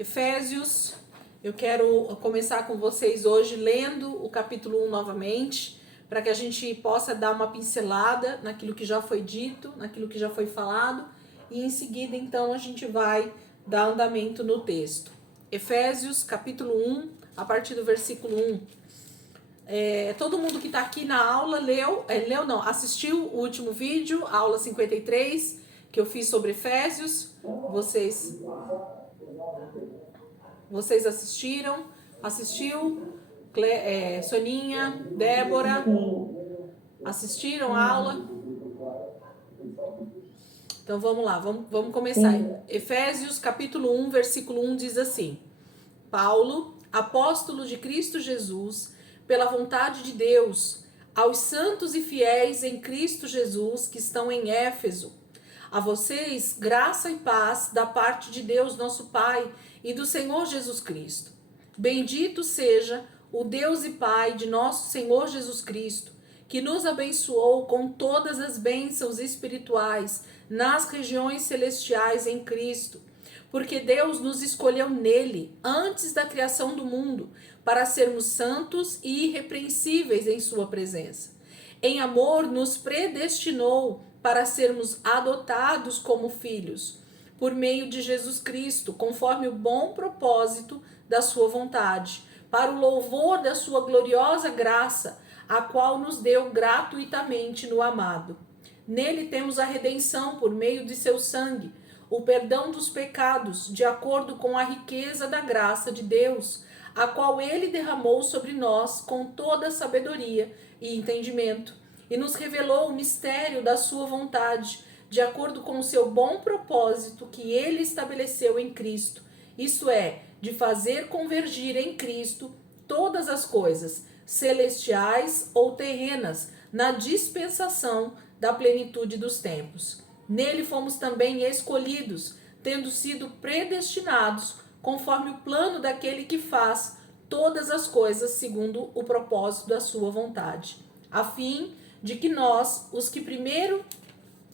Efésios. Eu quero começar com vocês hoje lendo o capítulo 1 novamente, para que a gente possa dar uma pincelada naquilo que já foi dito, naquilo que já foi falado, e em seguida, então, a gente vai dar andamento no texto. Efésios, capítulo 1, a partir do versículo 1. Todo mundo que está aqui na aula assistiu o último vídeo, a aula 53, que eu fiz sobre Efésios. Vocês assistiram? Assistiu? Soninha, Débora? Assistiram a aula? Então vamos lá, vamos começar. Efésios capítulo 1, versículo 1 diz assim: Paulo, apóstolo de Cristo Jesus, pela vontade de Deus, aos santos e fiéis em Cristo Jesus que estão em Éfeso. A vocês, graça e paz da parte de Deus, nosso Pai, e do Senhor Jesus Cristo. Bendito seja o Deus e Pai de nosso Senhor Jesus Cristo, que nos abençoou com todas as bênçãos espirituais nas regiões celestiais em Cristo, porque Deus nos escolheu nele, antes da criação do mundo, para sermos santos e irrepreensíveis em sua presença. Em amor nos predestinou para sermos adotados como filhos, por meio de Jesus Cristo, conforme o bom propósito da sua vontade, para o louvor da sua gloriosa graça, a qual nos deu gratuitamente no amado. Nele temos a redenção por meio de seu sangue, o perdão dos pecados, de acordo com a riqueza da graça de Deus, a qual ele derramou sobre nós com toda sabedoria e entendimento, e nos revelou o mistério da sua vontade, de acordo com o seu bom propósito que ele estabeleceu em Cristo, isto é, de fazer convergir em Cristo todas as coisas, celestiais ou terrenas, na dispensação da plenitude dos tempos. Nele fomos também escolhidos, tendo sido predestinados, conforme o plano daquele que faz todas as coisas segundo o propósito da sua vontade, a fim de que nós, os que primeiro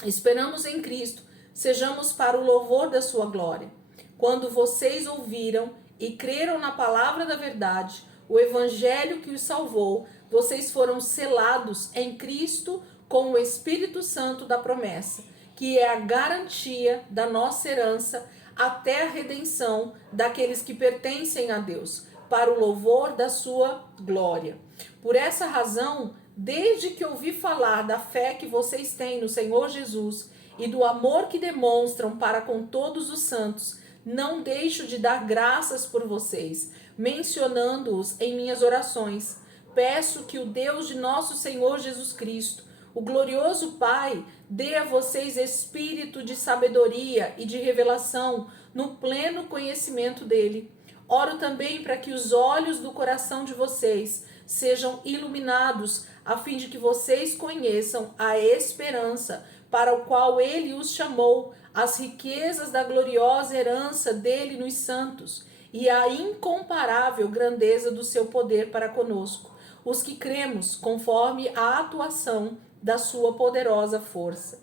esperamos em Cristo, sejamos para o louvor da sua glória. Quando vocês ouviram e creram na palavra da verdade, o evangelho que os salvou, vocês foram selados em Cristo com o Espírito Santo da promessa, que é a garantia da nossa herança até a redenção daqueles que pertencem a Deus, para o louvor da sua glória. Por essa razão, desde que ouvi falar da fé que vocês têm no Senhor Jesus e do amor que demonstram para com todos os santos, não deixo de dar graças por vocês, mencionando-os em minhas orações. Peço que o Deus de nosso Senhor Jesus Cristo, o glorioso Pai, dê a vocês espírito de sabedoria e de revelação no pleno conhecimento dele. Oro também para que os olhos do coração de vocês sejam iluminados, a fim de que vocês conheçam a esperança para o qual ele os chamou, as riquezas da gloriosa herança dele nos santos e a incomparável grandeza do seu poder para conosco, os que cremos conforme a atuação da sua poderosa força.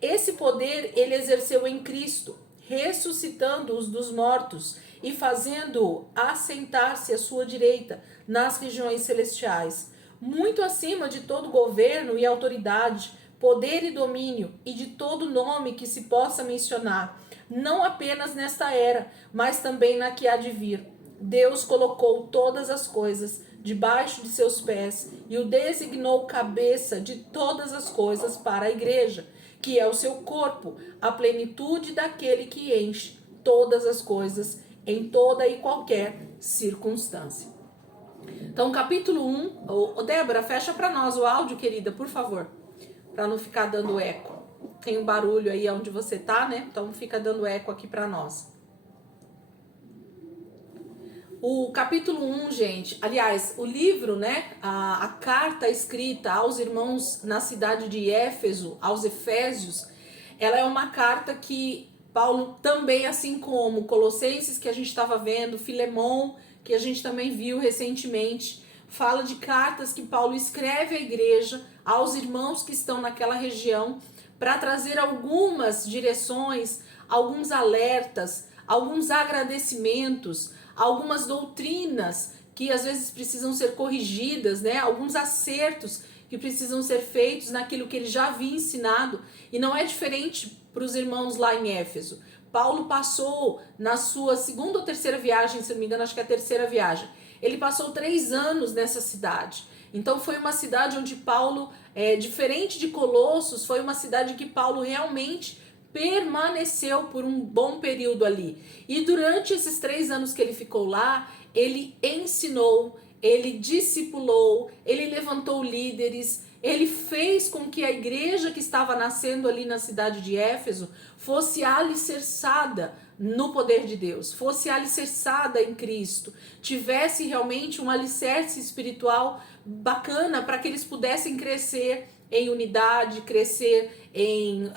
Esse poder ele exerceu em Cristo, ressuscitando-os dos mortos e fazendo-o assentar-se à sua direita nas regiões celestiais, muito acima de todo governo e autoridade, poder e domínio e de todo nome que se possa mencionar, não apenas nesta era, mas também na que há de vir. Deus colocou todas as coisas debaixo de seus pés e o designou cabeça de todas as coisas para a igreja, que é o seu corpo, a plenitude daquele que enche todas as coisas em toda e qualquer circunstância. Então, capítulo 1, Débora, fecha para nós o áudio, querida, por favor, para não ficar dando eco. Tem um barulho aí onde você tá, né? Então, fica dando eco aqui para nós. O capítulo 1, gente, aliás, o livro, né, a carta escrita aos irmãos na cidade de Éfeso, aos Efésios, ela é uma carta que Paulo também, assim como Colossenses, que a gente estava vendo, Filemon, que a gente também viu recentemente, fala de cartas que Paulo escreve à igreja, aos irmãos que estão naquela região, para trazer algumas direções, alguns alertas, alguns agradecimentos, algumas doutrinas que às vezes precisam ser corrigidas, né? Alguns acertos que precisam ser feitos naquilo que ele já havia ensinado. E não é diferente para os irmãos lá em Éfeso. Paulo passou na sua segunda ou terceira viagem, se não me engano, acho que é a terceira viagem. Ele passou 3 anos nessa cidade. Então foi uma cidade onde Paulo, diferente de Colossos, foi uma cidade que Paulo realmente permaneceu por um bom período ali. E durante esses 3 anos que ele ficou lá, ele ensinou, ele discipulou, ele levantou líderes, ele fez com que a igreja que estava nascendo ali na cidade de Éfeso fosse alicerçada no poder de Deus, fosse alicerçada em Cristo, tivesse realmente um alicerce espiritual bacana para que eles pudessem crescer em unidade, crescer em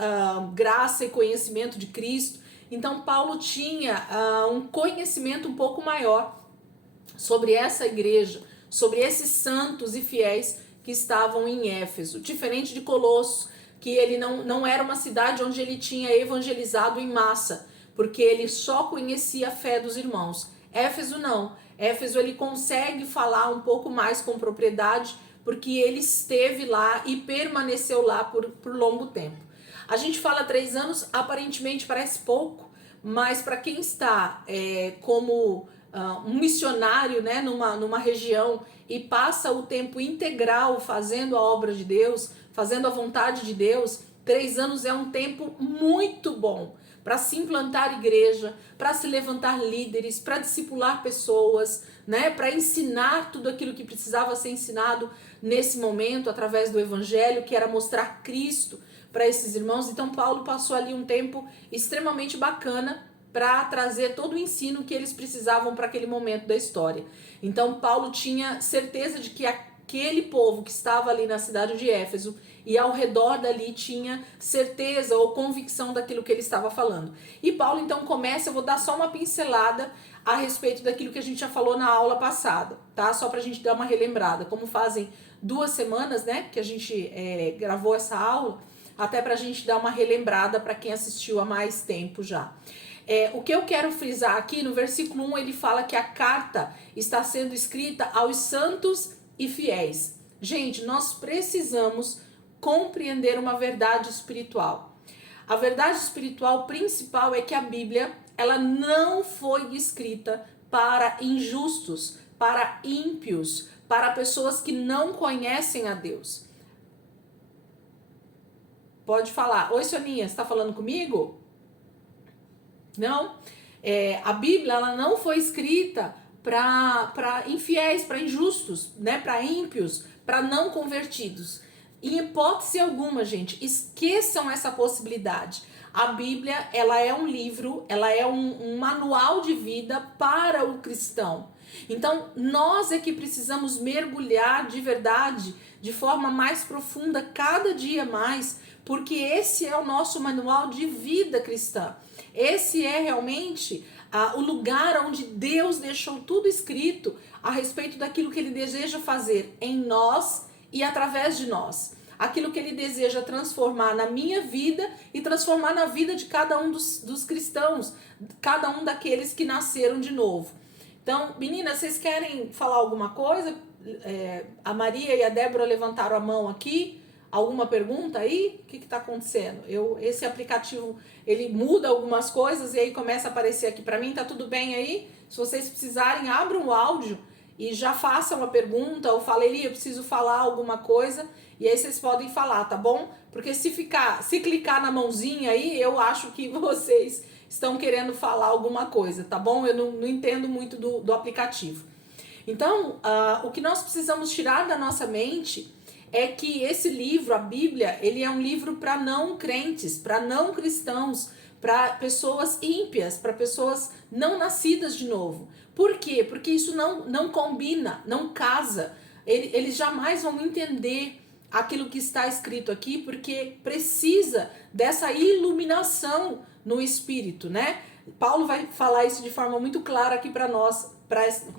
graça e conhecimento de Cristo. Então Paulo tinha um conhecimento um pouco maior sobre essa igreja, sobre esses santos e fiéis que estavam em Éfeso, diferente de Colossos, que ele não era uma cidade onde ele tinha evangelizado em massa, porque ele só conhecia a fé dos irmãos. Éfeso não. Éfeso ele consegue falar um pouco mais com propriedade, porque ele esteve lá e permaneceu lá por longo tempo. A gente fala 3 anos, aparentemente parece pouco, mas para quem está como um missionário, né, numa região e passa o tempo integral fazendo a obra de Deus, fazendo a vontade de Deus, 3 anos é um tempo muito bom para se implantar igreja, para se levantar líderes, para discipular pessoas, né, para ensinar tudo aquilo que precisava ser ensinado nesse momento através do evangelho, que era mostrar Cristo para esses irmãos. Então Paulo passou ali um tempo extremamente bacana para trazer todo o ensino que eles precisavam para aquele momento da história. Então Paulo tinha certeza de que aquele povo que estava ali na cidade de Éfeso e ao redor dali tinha certeza ou convicção daquilo que ele estava falando. E Paulo então começa, eu vou dar só uma pincelada a respeito daquilo que a gente já falou na aula passada, tá? Só pra gente dar uma relembrada, como fazem 2 semanas, né, que a gente gravou essa aula, até pra gente dar uma relembrada para quem assistiu há mais tempo já. O que eu quero frisar aqui, no versículo 1, ele fala que a carta está sendo escrita aos santos e fiéis. Gente, nós precisamos compreender uma verdade espiritual. A verdade espiritual principal é que a Bíblia, ela não foi escrita para injustos, para ímpios, para pessoas que não conhecem a Deus. Pode falar. Oi, Soninha, você está falando comigo? Não? A Bíblia, ela não foi escrita para infiéis, para injustos, né? Para ímpios, para não convertidos. Em hipótese alguma, gente, esqueçam essa possibilidade. A Bíblia, ela é um livro, ela é um manual de vida para o cristão. Então, nós é que precisamos mergulhar de verdade, de forma mais profunda, cada dia mais, porque esse é o nosso manual de vida cristã. Esse é realmente o lugar onde Deus deixou tudo escrito a respeito daquilo que Ele deseja fazer em nós e através de nós. Aquilo que Ele deseja transformar na minha vida e transformar na vida de cada um dos cristãos, cada um daqueles que nasceram de novo. Então, meninas, vocês querem falar alguma coisa? A Maria e a Débora levantaram a mão aqui. Alguma pergunta aí? O que está acontecendo? Esse aplicativo, ele muda algumas coisas e aí começa a aparecer aqui para mim. Tá tudo bem aí? Se vocês precisarem, abram o áudio e já façam uma pergunta ou falem, eu preciso falar alguma coisa, e aí vocês podem falar, tá bom? Porque se clicar na mãozinha aí, eu acho que vocês estão querendo falar alguma coisa, tá bom? Eu não entendo muito do aplicativo. Então, o que nós precisamos tirar da nossa mente é que esse livro, a Bíblia, ele é um livro para não crentes, para não cristãos, para pessoas ímpias, para pessoas não nascidas de novo. Por quê? Porque isso não combina, não casa. Eles jamais vão entender aquilo que está escrito aqui, porque precisa dessa iluminação no espírito, né? Paulo vai falar isso de forma muito clara aqui para nós,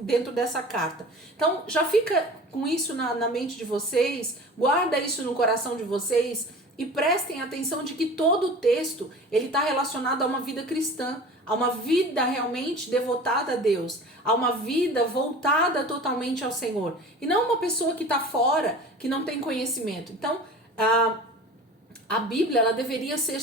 dentro dessa carta. Então, já fica com isso na mente de vocês, guarda isso no coração de vocês e prestem atenção de que todo o texto, ele está relacionado a uma vida cristã, a uma vida realmente devotada a Deus, a uma vida voltada totalmente ao Senhor. E não uma pessoa que está fora, que não tem conhecimento. Então, a Bíblia, ela deveria ser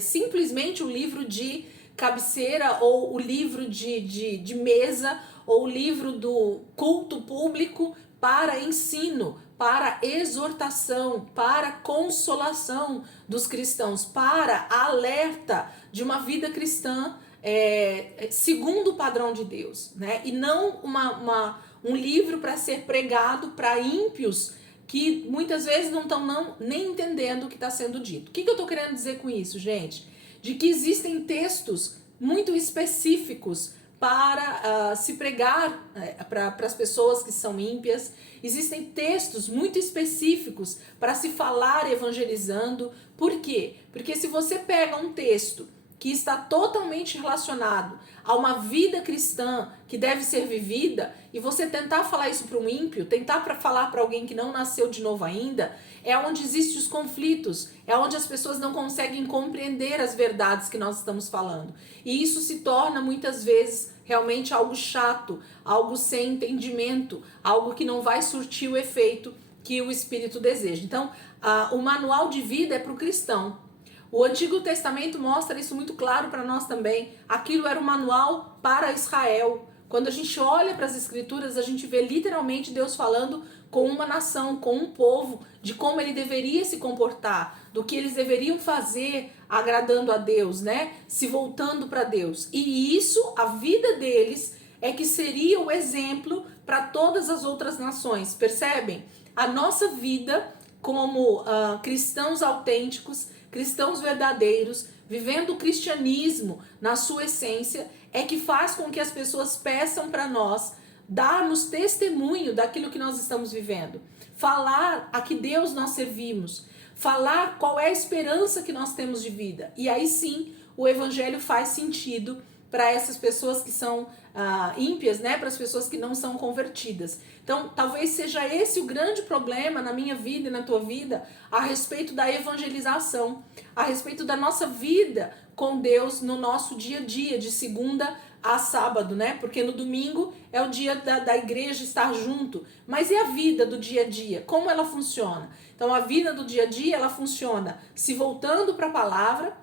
simplesmente o livro de cabeceira, ou o livro de mesa, ou o livro do culto público para ensino, para exortação, para consolação dos cristãos, para alerta de uma vida cristã segundo o padrão de Deus, né? E não um livro para ser pregado para ímpios que muitas vezes não estão nem entendendo o que está sendo dito. O que eu estou querendo dizer com isso, gente? De que existem textos muito específicos para se pregar para as pessoas que são ímpias. Existem textos muito específicos para se falar evangelizando. Por quê? Porque se você pega um texto que está totalmente relacionado a uma vida cristã que deve ser vivida, e você tentar falar isso para um ímpio, tentar falar para alguém que não nasceu de novo ainda, é onde existem os conflitos, é onde as pessoas não conseguem compreender as verdades que nós estamos falando. E isso se torna muitas vezes realmente algo chato, algo sem entendimento, algo que não vai surtir o efeito que o Espírito deseja. Então, o manual de vida é para o cristão. O Antigo Testamento mostra isso muito claro para nós também. Aquilo era um manual para Israel. Quando a gente olha para as Escrituras, a gente vê literalmente Deus falando com uma nação, com um povo, de como ele deveria se comportar, do que eles deveriam fazer agradando a Deus, né? Se voltando para Deus. E isso, a vida deles, é que seria o exemplo para todas as outras nações. Percebem? A nossa vida como cristãos autênticos, cristãos verdadeiros, vivendo o cristianismo na sua essência, é que faz com que as pessoas peçam para nós dar-nos testemunho daquilo que nós estamos vivendo. Falar a que Deus nós servimos. Falar qual é a esperança que nós temos de vida. E aí sim, o evangelho faz sentido para essas pessoas que são ímpias, né? Para as pessoas que não são convertidas. Então, talvez seja esse o grande problema na minha vida e na tua vida a respeito da evangelização, a respeito da nossa vida com Deus no nosso dia a dia, de segunda a sábado, né? Porque no domingo é o dia da igreja estar junto. Mas e a vida do dia a dia? Como ela funciona? Então, a vida do dia a dia, ela funciona se voltando para a palavra,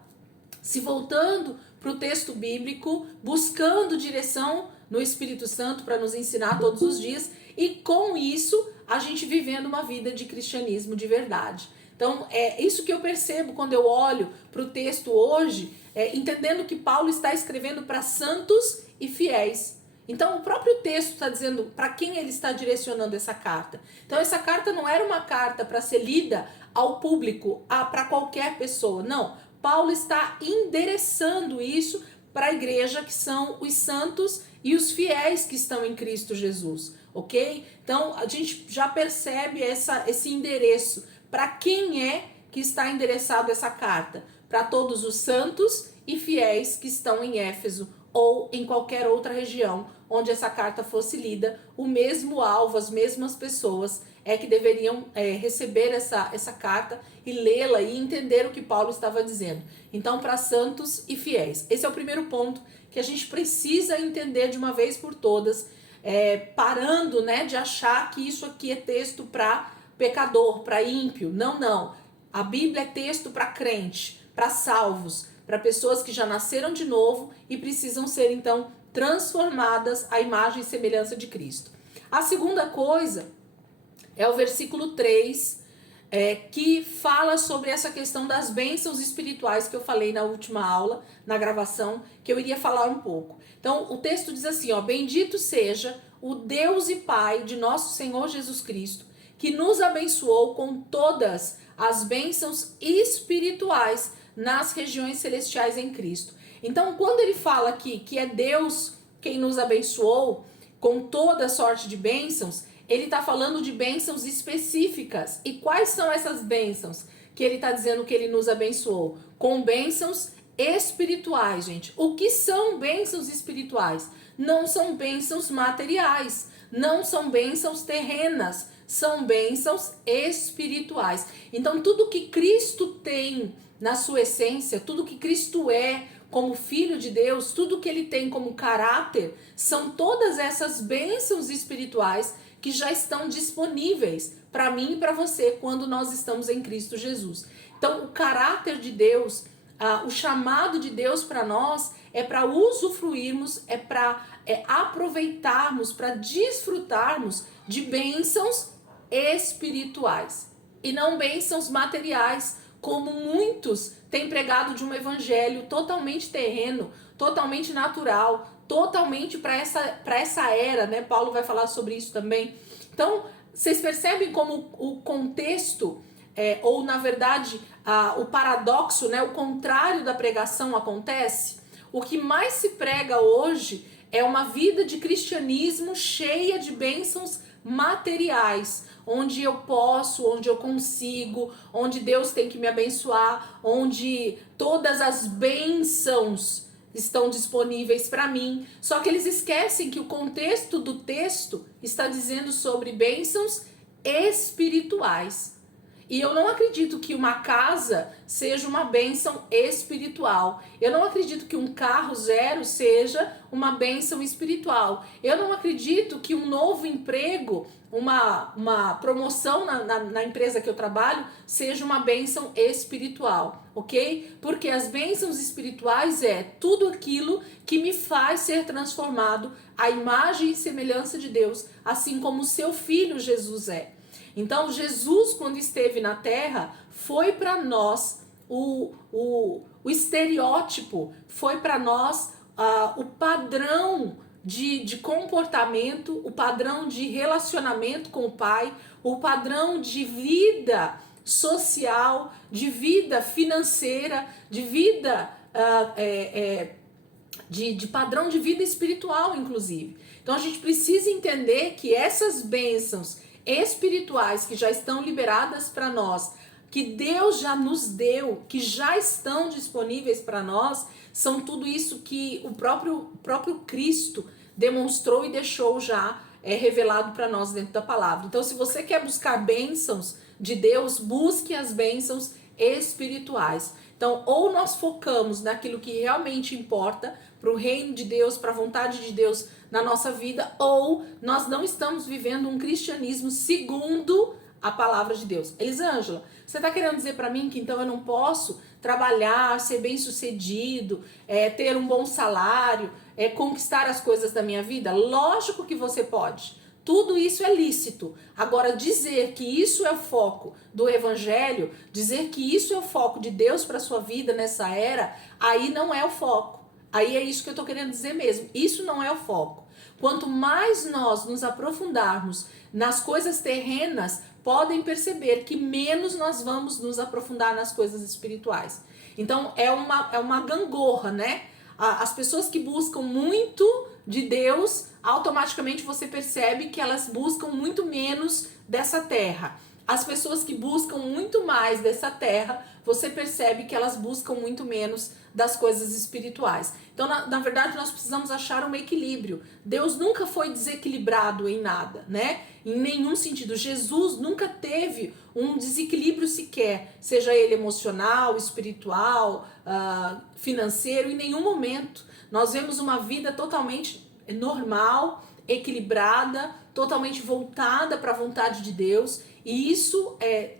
se voltando para o texto bíblico, buscando direção no Espírito Santo para nos ensinar todos os dias, e com isso a gente vivendo uma vida de cristianismo de verdade. Então é isso que eu percebo quando eu olho para o texto hoje, entendendo que Paulo está escrevendo para santos e fiéis. Então o próprio texto está dizendo para quem ele está direcionando essa carta. Então essa carta não era uma carta para ser lida ao público, para qualquer pessoa, não. Paulo está endereçando isso para a igreja, que são os santos e os fiéis que estão em Cristo Jesus, ok? Então a gente já percebe esse endereço. Para quem é que está endereçado essa carta? Para todos os santos e fiéis que estão em Éfeso ou em qualquer outra região onde essa carta fosse lida. O mesmo alvo, as mesmas pessoas é que deveriam receber essa carta e lê-la e entender o que Paulo estava dizendo. Então, para santos e fiéis. Esse é o primeiro ponto que a gente precisa entender de uma vez por todas, parando, né, de achar que isso aqui é texto para pecador, para ímpio. Não, não. A Bíblia é texto para crente, para salvos, para pessoas que já nasceram de novo e precisam ser, então, transformadas à imagem e semelhança de Cristo. A segunda coisa é o versículo 3, que fala sobre essa questão das bênçãos espirituais que eu falei na última aula, na gravação, que eu iria falar um pouco. Então, o texto diz assim, ó: bendito seja o Deus e Pai de nosso Senhor Jesus Cristo, que nos abençoou com todas as bênçãos espirituais nas regiões celestiais em Cristo. Então, quando ele fala aqui que é Deus quem nos abençoou com toda sorte de bênçãos, ele está falando de bênçãos específicas. E quais são essas bênçãos que ele está dizendo que ele nos abençoou? Com bênçãos espirituais, gente. O que são bênçãos espirituais? Não são bênçãos materiais, não são bênçãos terrenas, são bênçãos espirituais. Então, tudo que Cristo tem na sua essência, tudo que Cristo é como filho de Deus, tudo que ele tem como caráter, são todas essas bênçãos espirituais que já estão disponíveis para mim e para você quando nós estamos em Cristo Jesus. Então, o caráter de Deus, o chamado de Deus para nós é para usufruirmos, é para aproveitarmos, para desfrutarmos de bênçãos espirituais e não bênçãos materiais, como muitos têm pregado de um evangelho totalmente terreno, totalmente natural, totalmente para essa era, né? Paulo vai falar sobre isso também. Então, vocês percebem como o contexto, ou na verdade, o paradoxo, né? O contrário da pregação acontece? O que mais se prega hoje é uma vida de cristianismo cheia de bênçãos materiais, onde eu posso, onde eu consigo, onde Deus tem que me abençoar, onde todas as bênçãos estão disponíveis para mim. Só que eles esquecem que o contexto do texto está dizendo sobre bênçãos espirituais. E eu não acredito que uma casa seja uma bênção espiritual. Eu não acredito que um carro zero seja uma bênção espiritual. Eu não acredito que um novo emprego, uma promoção na empresa que eu trabalho, seja uma bênção espiritual, ok? Porque as bênçãos espirituais é tudo aquilo que me faz ser transformado à imagem e semelhança de Deus, assim como o seu filho Jesus é. Então, Jesus, quando esteve na terra, foi para nós o estereótipo, foi para nós o padrão de comportamento, o padrão de relacionamento com o Pai, o padrão de vida social, de vida financeira, de vida, de padrão de vida espiritual, inclusive. Então, a gente precisa entender que essas bênçãos espirituais que já estão liberadas para nós, que Deus já nos deu, que já estão disponíveis para nós, são tudo isso que o próprio Cristo demonstrou e deixou já revelado para nós dentro da palavra. Então, se você quer buscar bênçãos de Deus, busque as bênçãos espirituais. Então, ou nós focamos naquilo que realmente importa para o reino de Deus, para a vontade de Deus na nossa vida, ou nós não estamos vivendo um cristianismo segundo a palavra de Deus. Elisângela, você está querendo dizer para mim que então eu não posso trabalhar, ser bem sucedido, ter um bom salário, conquistar as coisas da minha vida? Lógico que você pode. Tudo isso é lícito. Agora, dizer que isso é o foco do evangelho, dizer que isso é o foco de Deus para sua vida nessa era, aí não é o foco. Aí é isso que eu estou querendo dizer mesmo. Isso não é o foco. Quanto mais nós nos aprofundarmos nas coisas terrenas, podem perceber que menos nós vamos nos aprofundar nas coisas espirituais. Então, é uma gangorra, né? As pessoas que buscam muito de Deus, automaticamente você percebe que elas buscam muito menos dessa terra. As pessoas que buscam muito mais dessa terra, você percebe que elas buscam muito menos das coisas espirituais. Então, na verdade, nós precisamos achar um equilíbrio. Deus nunca foi desequilibrado em nada, né? Em nenhum sentido. Jesus nunca teve um desequilíbrio sequer, seja ele emocional, espiritual, financeiro, em nenhum momento. Nós vemos uma vida totalmente normal, equilibrada, totalmente voltada para a vontade de Deus. E isso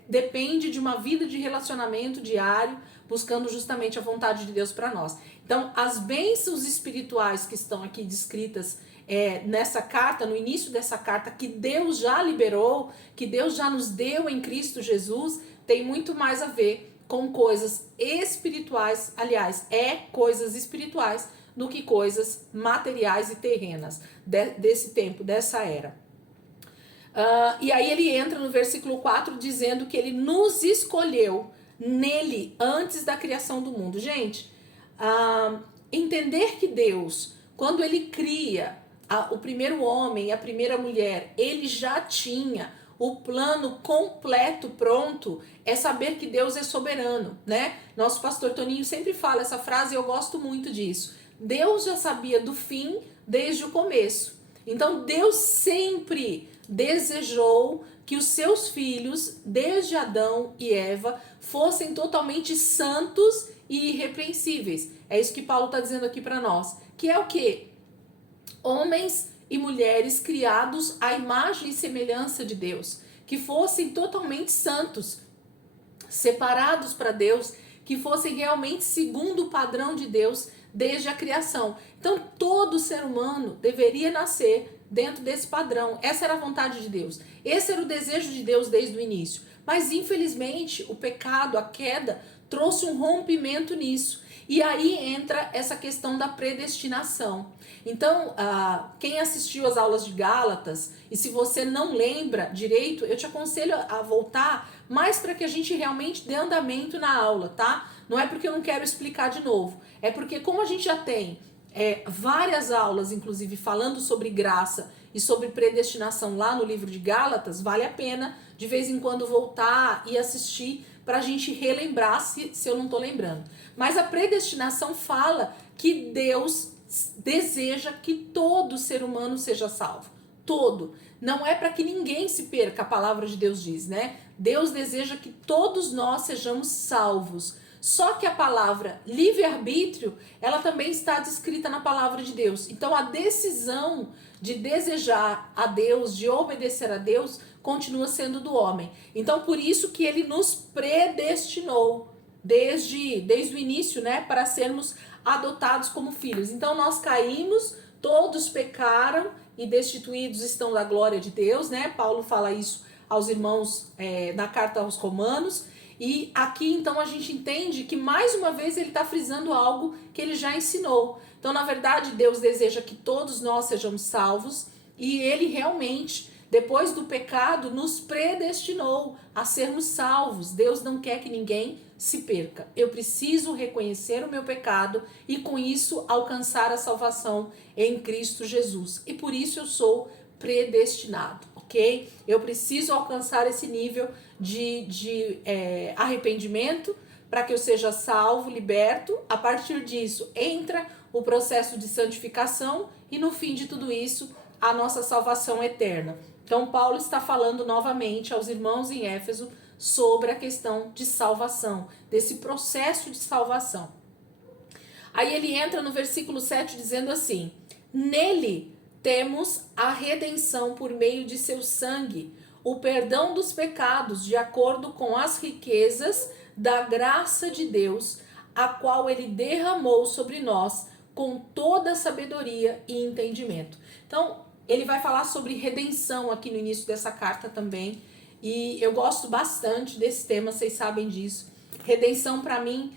depende de uma vida de relacionamento diário, buscando justamente a vontade de Deus para nós. Então, as bênçãos espirituais que estão aqui descritas nessa carta, no início dessa carta, que Deus já liberou, que Deus já nos deu em Cristo Jesus, tem muito mais a ver com coisas espirituais, aliás, coisas espirituais do que coisas materiais e terrenas desse tempo, dessa era. E aí ele entra no versículo 4 dizendo que ele nos escolheu nele antes da criação do mundo. Gente, entender que Deus, quando ele cria o primeiro homem e a primeira mulher, ele já tinha o plano completo pronto, é saber que Deus é soberano, né? Nosso pastor Toninho sempre fala essa frase e eu gosto muito disso. Deus já sabia do fim desde o começo. Então Deus sempre desejou, que os seus filhos, desde Adão e Eva, fossem totalmente santos e irrepreensíveis. É isso que Paulo está dizendo aqui para nós. Que é o quê? Homens e mulheres criados à imagem e semelhança de Deus, que fossem totalmente santos, separados para Deus, que fossem realmente segundo o padrão de Deus desde a criação. Então, todo ser humano deveria nascer dentro desse padrão. Essa era a vontade de Deus. Esse era o desejo de Deus desde o início. Mas, infelizmente, o pecado, a queda, trouxe um rompimento nisso. E aí entra essa questão da predestinação. Então, quem assistiu às aulas de Gálatas, e se você não lembra direito, eu te aconselho a voltar, mais para que a gente realmente dê andamento na aula, tá? Não é porque eu não quero explicar de novo, é porque como a gente já tem várias aulas, inclusive falando sobre graça e sobre predestinação lá no livro de Gálatas, vale a pena de vez em quando voltar e assistir para a gente relembrar se eu não estou lembrando. Mas a predestinação fala que Deus deseja que todo ser humano seja salvo. Todo. Não é para que ninguém se perca, a palavra de Deus diz, né? Deus deseja que todos nós sejamos salvos. Só que a palavra livre-arbítrio, ela também está descrita na palavra de Deus. Então a decisão de desejar a Deus, de obedecer a Deus, continua sendo do homem. Então por isso que ele nos predestinou desde o início, né, para sermos adotados como filhos. Então nós caímos, todos pecaram e destituídos estão da glória de Deus, né? Paulo fala isso aos irmãos na carta aos Romanos. E aqui então a gente entende que mais uma vez ele está frisando algo que ele já ensinou. Então na verdade Deus deseja que todos nós sejamos salvos e ele realmente, depois do pecado, nos predestinou a sermos salvos. Deus não quer que ninguém se perca. Eu preciso reconhecer o meu pecado e com isso alcançar a salvação em Cristo Jesus. E por isso eu sou predestinado, ok? Eu preciso alcançar esse nível de arrependimento para que eu seja salvo, liberto. A partir disso entra o processo de santificação e no fim de tudo isso a nossa salvação eterna. Então Paulo está falando novamente aos irmãos em Éfeso sobre a questão de salvação, desse processo de salvação. Aí ele entra no versículo 7 dizendo assim: nele temos a redenção por meio de seu sangue, o perdão dos pecados de acordo com as riquezas da graça de Deus, a qual ele derramou sobre nós com toda sabedoria e entendimento. Então, ele vai falar sobre redenção aqui no início dessa carta também. E eu gosto bastante desse tema, vocês sabem disso. Redenção para mim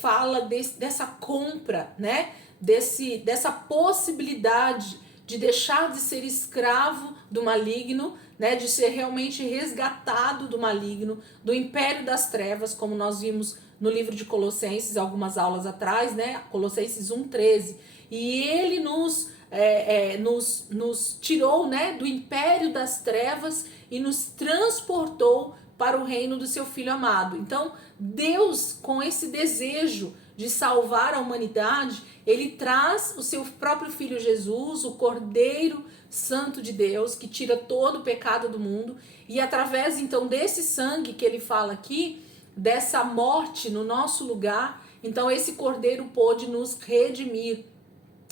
fala dessa compra, né? Dessa possibilidade de deixar de ser escravo do maligno, né? De ser realmente resgatado do maligno, do império das trevas, como nós vimos no livro de Colossenses algumas aulas atrás, né? Colossenses 1:13. E ele nos tirou, né, do império das trevas e nos transportou para o reino do seu Filho amado. Então, Deus, com esse desejo de salvar a humanidade, ele traz o seu próprio Filho Jesus, o Cordeiro Santo de Deus, que tira todo o pecado do mundo, e através, então, desse sangue que ele fala aqui, dessa morte no nosso lugar, então esse Cordeiro pôde nos redimir,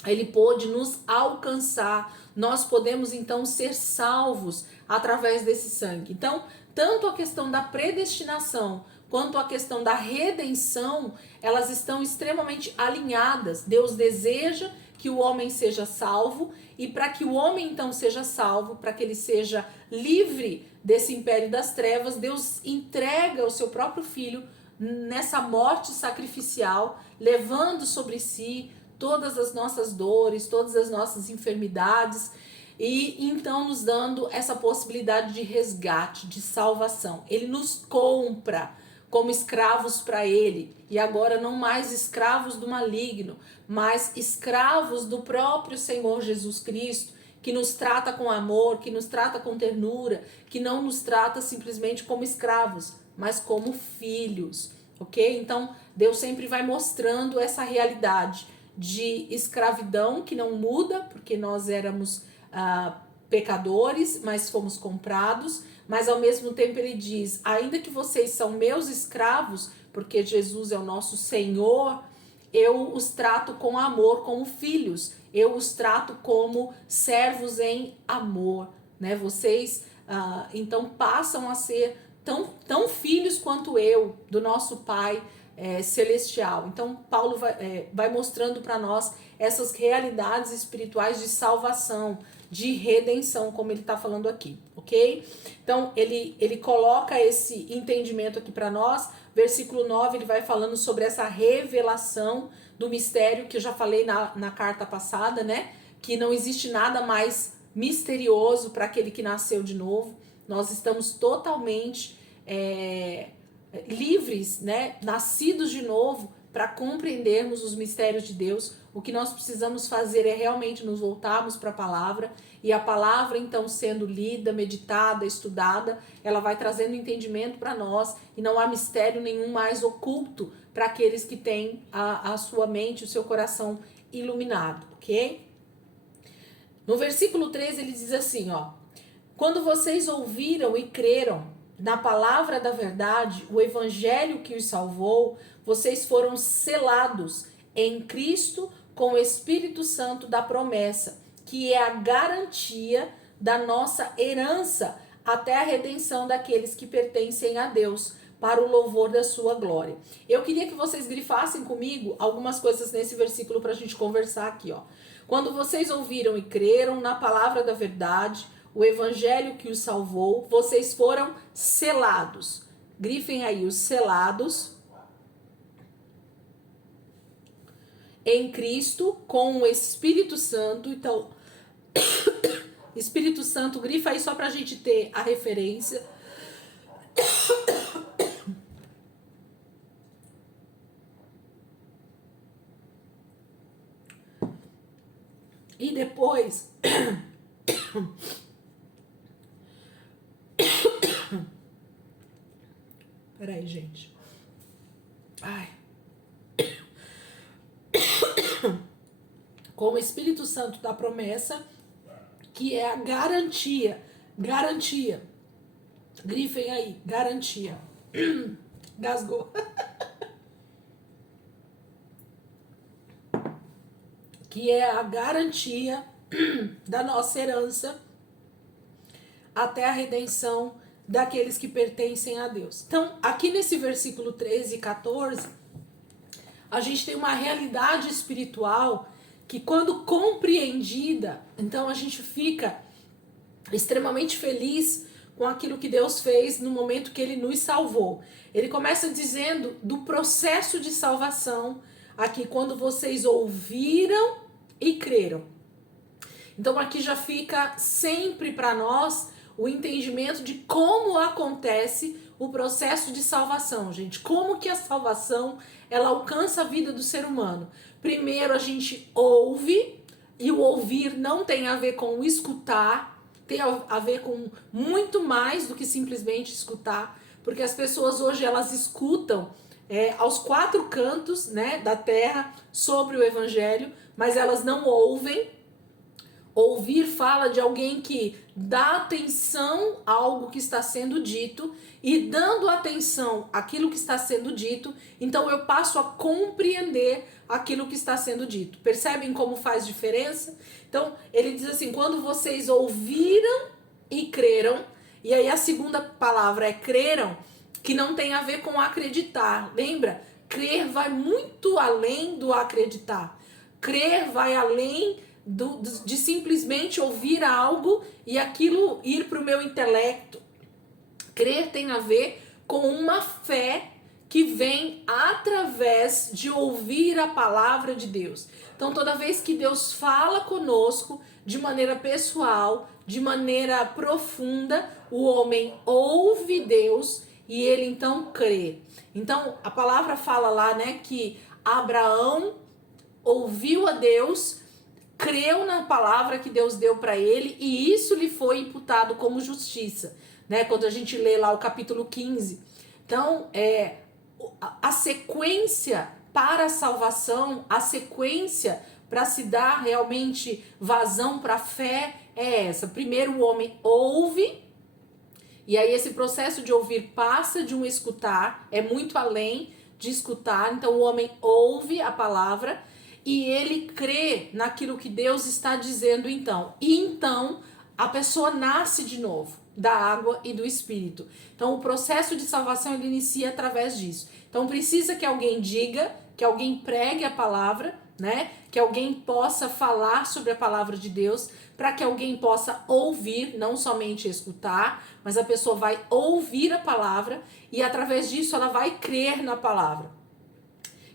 ele pôde nos alcançar, nós podemos então ser salvos através desse sangue. Então, tanto a questão da predestinação quanto a questão da redenção, elas estão extremamente alinhadas. Deus deseja que o homem seja salvo e para que o homem então seja salvo, para que ele seja livre desse império das trevas, Deus entrega o seu próprio filho nessa morte sacrificial, levando sobre si todas as nossas dores, todas as nossas enfermidades e então nos dando essa possibilidade de resgate, de salvação. Ele nos compra como escravos para ele e agora não mais escravos do maligno, mas escravos do próprio Senhor Jesus Cristo, que nos trata com amor, que nos trata com ternura, que não nos trata simplesmente como escravos, mas como filhos, ok? Então Deus sempre vai mostrando essa realidade de escravidão que não muda, porque nós éramos pecadores, mas fomos comprados. Mas ao mesmo tempo ele diz, ainda que vocês são meus escravos, porque Jesus é o nosso Senhor, eu os trato com amor como filhos, eu os trato como servos em amor, né? Vocês então passam a ser tão filhos quanto eu, do nosso Pai celestial. Então Paulo vai mostrando para nós essas realidades espirituais de salvação, de redenção, como ele está falando aqui, ok? Então ele coloca esse entendimento aqui para nós. Versículo 9, ele vai falando sobre essa revelação do mistério que eu já falei na carta passada, né? Que não existe nada mais misterioso para aquele que nasceu de novo. Nós estamos totalmente livres, né? Nascidos de novo para compreendermos os mistérios de Deus. O que nós precisamos fazer é realmente nos voltarmos para a palavra, e a palavra então sendo lida, meditada, estudada, ela vai trazendo entendimento para nós, e não há mistério nenhum mais oculto para aqueles que têm a sua mente, o seu coração iluminado, ok? No versículo 13 ele diz assim, ó: quando vocês ouviram e creram na palavra da verdade, o evangelho que os salvou, vocês foram selados em Cristo com o Espírito Santo da promessa, que é a garantia da nossa herança até a redenção daqueles que pertencem a Deus, para o louvor da sua glória. Eu queria que vocês grifassem comigo algumas coisas nesse versículo para a gente conversar aqui, ó. Quando vocês ouviram e creram na palavra da verdade, o evangelho que os salvou, vocês foram selados. Grifem aí os selados em Cristo com o Espírito Santo. Então, Espírito Santo, grifa aí só pra gente ter a referência. E depois peraí, gente. Ai. Com o Espírito Santo da promessa, que é a garantia. Grifem aí, garantia. Gasgou. Que é a garantia da nossa herança até a redenção daqueles que pertencem a Deus. Então, aqui nesse versículo 13 e 14, a gente tem uma realidade espiritual que, quando compreendida, então a gente fica extremamente feliz com aquilo que Deus fez no momento que Ele nos salvou. Ele começa dizendo do processo de salvação aqui, quando vocês ouviram e creram. Então aqui já fica sempre para nós o entendimento de como acontece o processo de salvação, gente. Como que a salvação ela alcança a vida do ser humano? Primeiro a gente ouve, e o ouvir não tem a ver com o escutar, tem a ver com muito mais do que simplesmente escutar, porque as pessoas hoje elas escutam aos quatro cantos, né, da terra sobre o evangelho, mas elas não ouvem. Ouvir fala de alguém que dá atenção a algo que está sendo dito, e dando atenção àquilo que está sendo dito, então eu passo a compreender aquilo que está sendo dito. Percebem como faz diferença? Então ele diz assim: quando vocês ouviram e creram, e aí a segunda palavra é creram, que não tem a ver com acreditar. Lembra? Crer vai muito além do acreditar. Crer vai além de simplesmente ouvir algo e aquilo ir para o meu intelecto. Crer tem a ver com uma fé que vem através de ouvir a palavra de Deus. Então, toda vez que Deus fala conosco de maneira pessoal, de maneira profunda, o homem ouve Deus e ele então crê. Então, a palavra fala lá, né, que Abraão ouviu a Deus, creu na palavra que Deus deu para ele, e isso lhe foi imputado como justiça, né? Quando a gente lê lá o capítulo 15. Então, a sequência para a salvação, a sequência para se dar realmente vazão para a fé é essa. Primeiro o homem ouve, e aí esse processo de ouvir passa de um escutar, é muito além de escutar. Então o homem ouve a palavra e ele crê naquilo que Deus está dizendo então. E então a pessoa nasce de novo da água e do Espírito. Então o processo de salvação ele inicia através disso. Então precisa que alguém diga, que alguém pregue a palavra, né? Que alguém possa falar sobre a palavra de Deus, para que alguém possa ouvir, não somente escutar, mas a pessoa vai ouvir a palavra e através disso ela vai crer na palavra,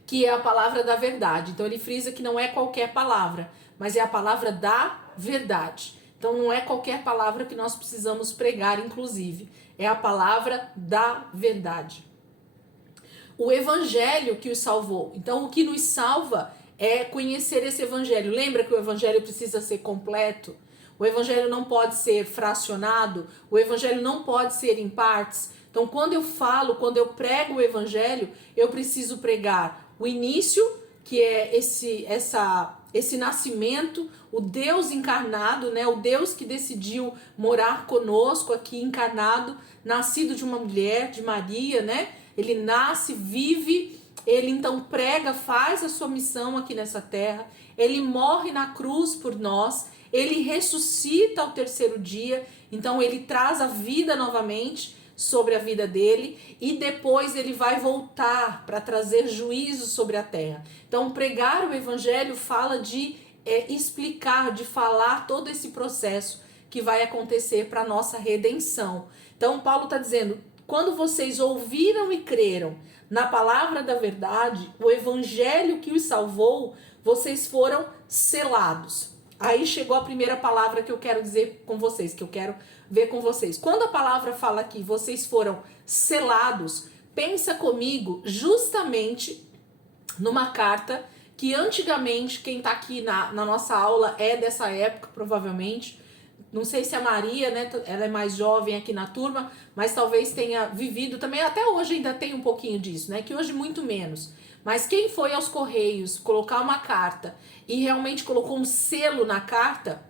que é a palavra da verdade. Então ele frisa que não é qualquer palavra, mas é a palavra da verdade. Então não é qualquer palavra que nós precisamos pregar, inclusive, é a palavra da verdade. O evangelho que os salvou. Então o que nos salva é conhecer esse evangelho. Lembra que o evangelho precisa ser completo? O evangelho não pode ser fracionado, o evangelho não pode ser em partes. Então, quando eu falo, quando eu prego o evangelho, eu preciso pregar o início, que é esse nascimento, o Deus encarnado, né? O Deus que decidiu morar conosco aqui encarnado, nascido de uma mulher, de Maria, né? Ele nasce, vive. Ele então prega, faz a sua missão aqui nessa terra, ele morre na cruz por nós, ele ressuscita ao terceiro dia, então ele traz a vida novamente sobre a vida dele e depois ele vai voltar para trazer juízo sobre a terra. Então pregar o evangelho fala de explicar, de falar todo esse processo que vai acontecer para a nossa redenção. Então Paulo está dizendo, quando vocês ouviram e creram na palavra da verdade, o evangelho que os salvou, vocês foram selados. Aí chegou a primeira palavra que eu quero dizer com vocês, que eu quero ver com vocês. Quando a palavra fala que vocês foram selados, pensa comigo justamente numa carta que antigamente, quem está aqui na nossa aula é dessa época, provavelmente. Não sei se a Maria, né, ela é mais jovem aqui na turma, mas talvez tenha vivido também, até hoje ainda tem um pouquinho disso, né, que hoje muito menos. Mas quem foi aos Correios colocar uma carta e realmente colocou um selo na carta,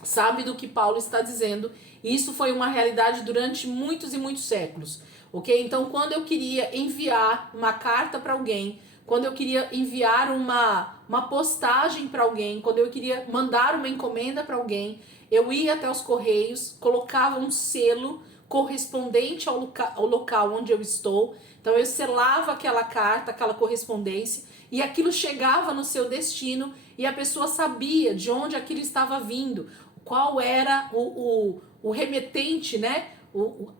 sabe do que Paulo está dizendo. E isso foi uma realidade durante muitos e muitos séculos, ok? Então, quando eu queria enviar uma carta para alguém, quando eu queria enviar uma postagem para alguém, quando eu queria mandar uma encomenda para alguém, eu ia até os Correios, colocava um selo correspondente ao local onde eu estou. Então eu selava aquela carta, aquela correspondência, e aquilo chegava no seu destino e a pessoa sabia de onde aquilo estava vindo, qual era o remetente, né?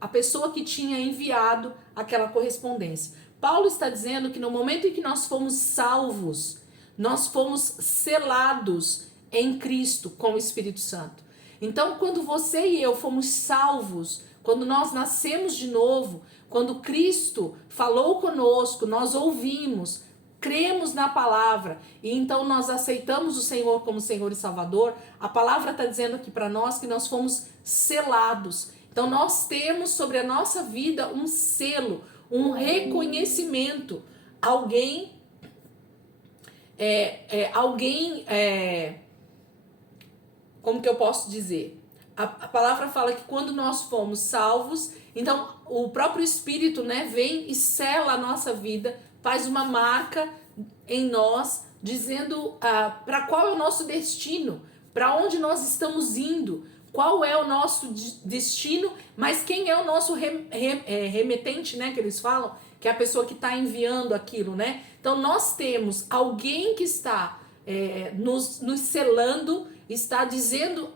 A pessoa que tinha enviado aquela correspondência. Paulo está dizendo que no momento em que nós fomos salvos, nós fomos selados em Cristo com o Espírito Santo. Então, quando você e eu fomos salvos, quando nós nascemos de novo, quando Cristo falou conosco, nós ouvimos, cremos na palavra e então nós aceitamos o Senhor como Senhor e Salvador, a palavra está dizendo aqui para nós que nós fomos selados. Então, nós temos sobre a nossa vida um selo, um reconhecimento. Como que eu posso dizer? A palavra fala que quando nós fomos salvos, então o próprio Espírito, né, vem e sela a nossa vida, faz uma marca em nós, dizendo para qual é o nosso destino, para onde nós estamos indo, qual é o nosso destino, mas quem é o nosso remetente, né, que eles falam, que é a pessoa que está enviando aquilo, né? Então nós temos alguém que está nos selando, está dizendo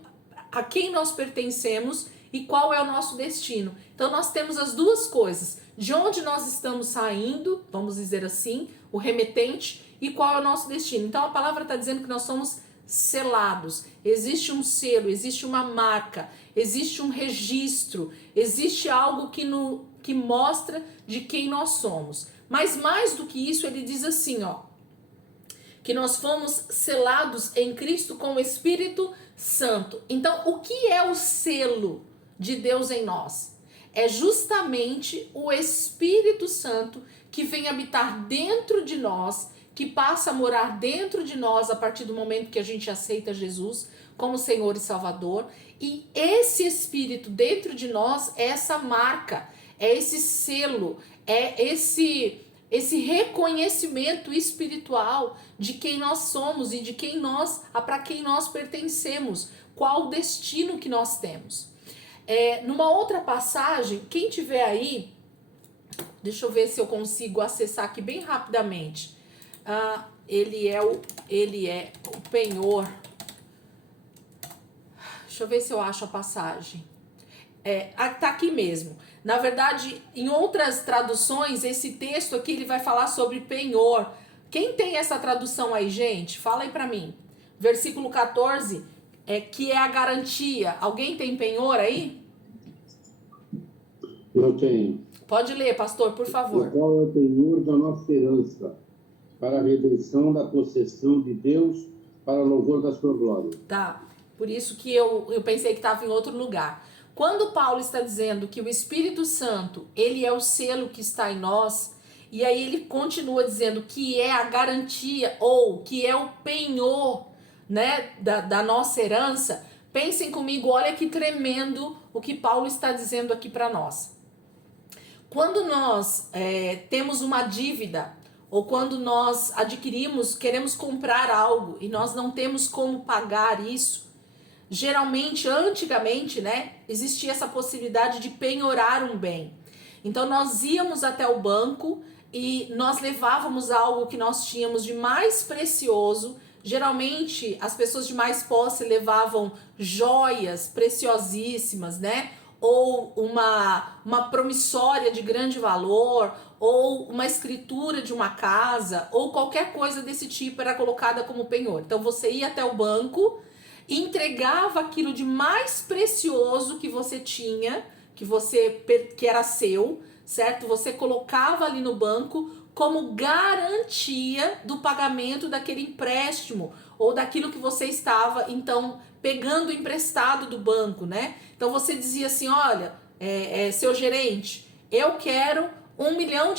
a quem nós pertencemos e qual é o nosso destino. Então nós temos as duas coisas, de onde nós estamos saindo, vamos dizer assim, o remetente, e qual é o nosso destino. Então a palavra está dizendo que nós somos selados, existe um selo, existe uma marca, existe um registro, existe algo que mostra de quem nós somos. Mas mais do que isso, ele diz assim, que nós fomos selados em Cristo com o Espírito Santo. Então, o que é o selo de Deus em nós? É justamente o Espírito Santo que vem habitar dentro de nós, que passa a morar dentro de nós a partir do momento que a gente aceita Jesus como Senhor e Salvador. E esse Espírito dentro de nós é essa marca, é esse selo, é esse reconhecimento espiritual de quem nós somos e de quem nós, para quem nós pertencemos, qual o destino que nós temos. Numa outra passagem, quem tiver aí, deixa eu ver se eu consigo acessar aqui bem rapidamente. Ele é o penhor. Deixa eu ver se eu acho a passagem. Tá aqui mesmo. Na verdade, em outras traduções, esse texto aqui ele vai falar sobre penhor. Quem tem essa tradução aí, gente? Fala aí pra mim. Versículo 14, que é a garantia. Alguém tem penhor aí? Eu tenho. Pode ler, pastor, por favor. Qual é o penhor da nossa herança, para a redenção da possessão de Deus, para o louvor da sua glória. Tá, por isso que eu pensei que estava em outro lugar. Quando Paulo está dizendo que o Espírito Santo, ele é o selo que está em nós, e aí ele continua dizendo que é a garantia, ou que é o penhor, né, da nossa herança, pensem comigo, olha que tremendo o que Paulo está dizendo aqui para nós. Quando nós temos uma dívida, ou quando nós queremos comprar algo e nós não temos como pagar isso, geralmente, antigamente, né, existia essa possibilidade de penhorar um bem. Então nós íamos até o banco e nós levávamos algo que nós tínhamos de mais precioso. Geralmente as pessoas de mais posse levavam joias preciosíssimas, né? Ou uma promissória de grande valor, ou uma escritura de uma casa, ou qualquer coisa desse tipo era colocada como penhor. Então você ia até o banco, entregava aquilo de mais precioso que você tinha, que era seu, certo? Você colocava ali no banco como garantia do pagamento daquele empréstimo ou daquilo que você estava, então, pegando emprestado do banco, né? Então você dizia assim, olha, seu gerente, eu quero R$1 milhão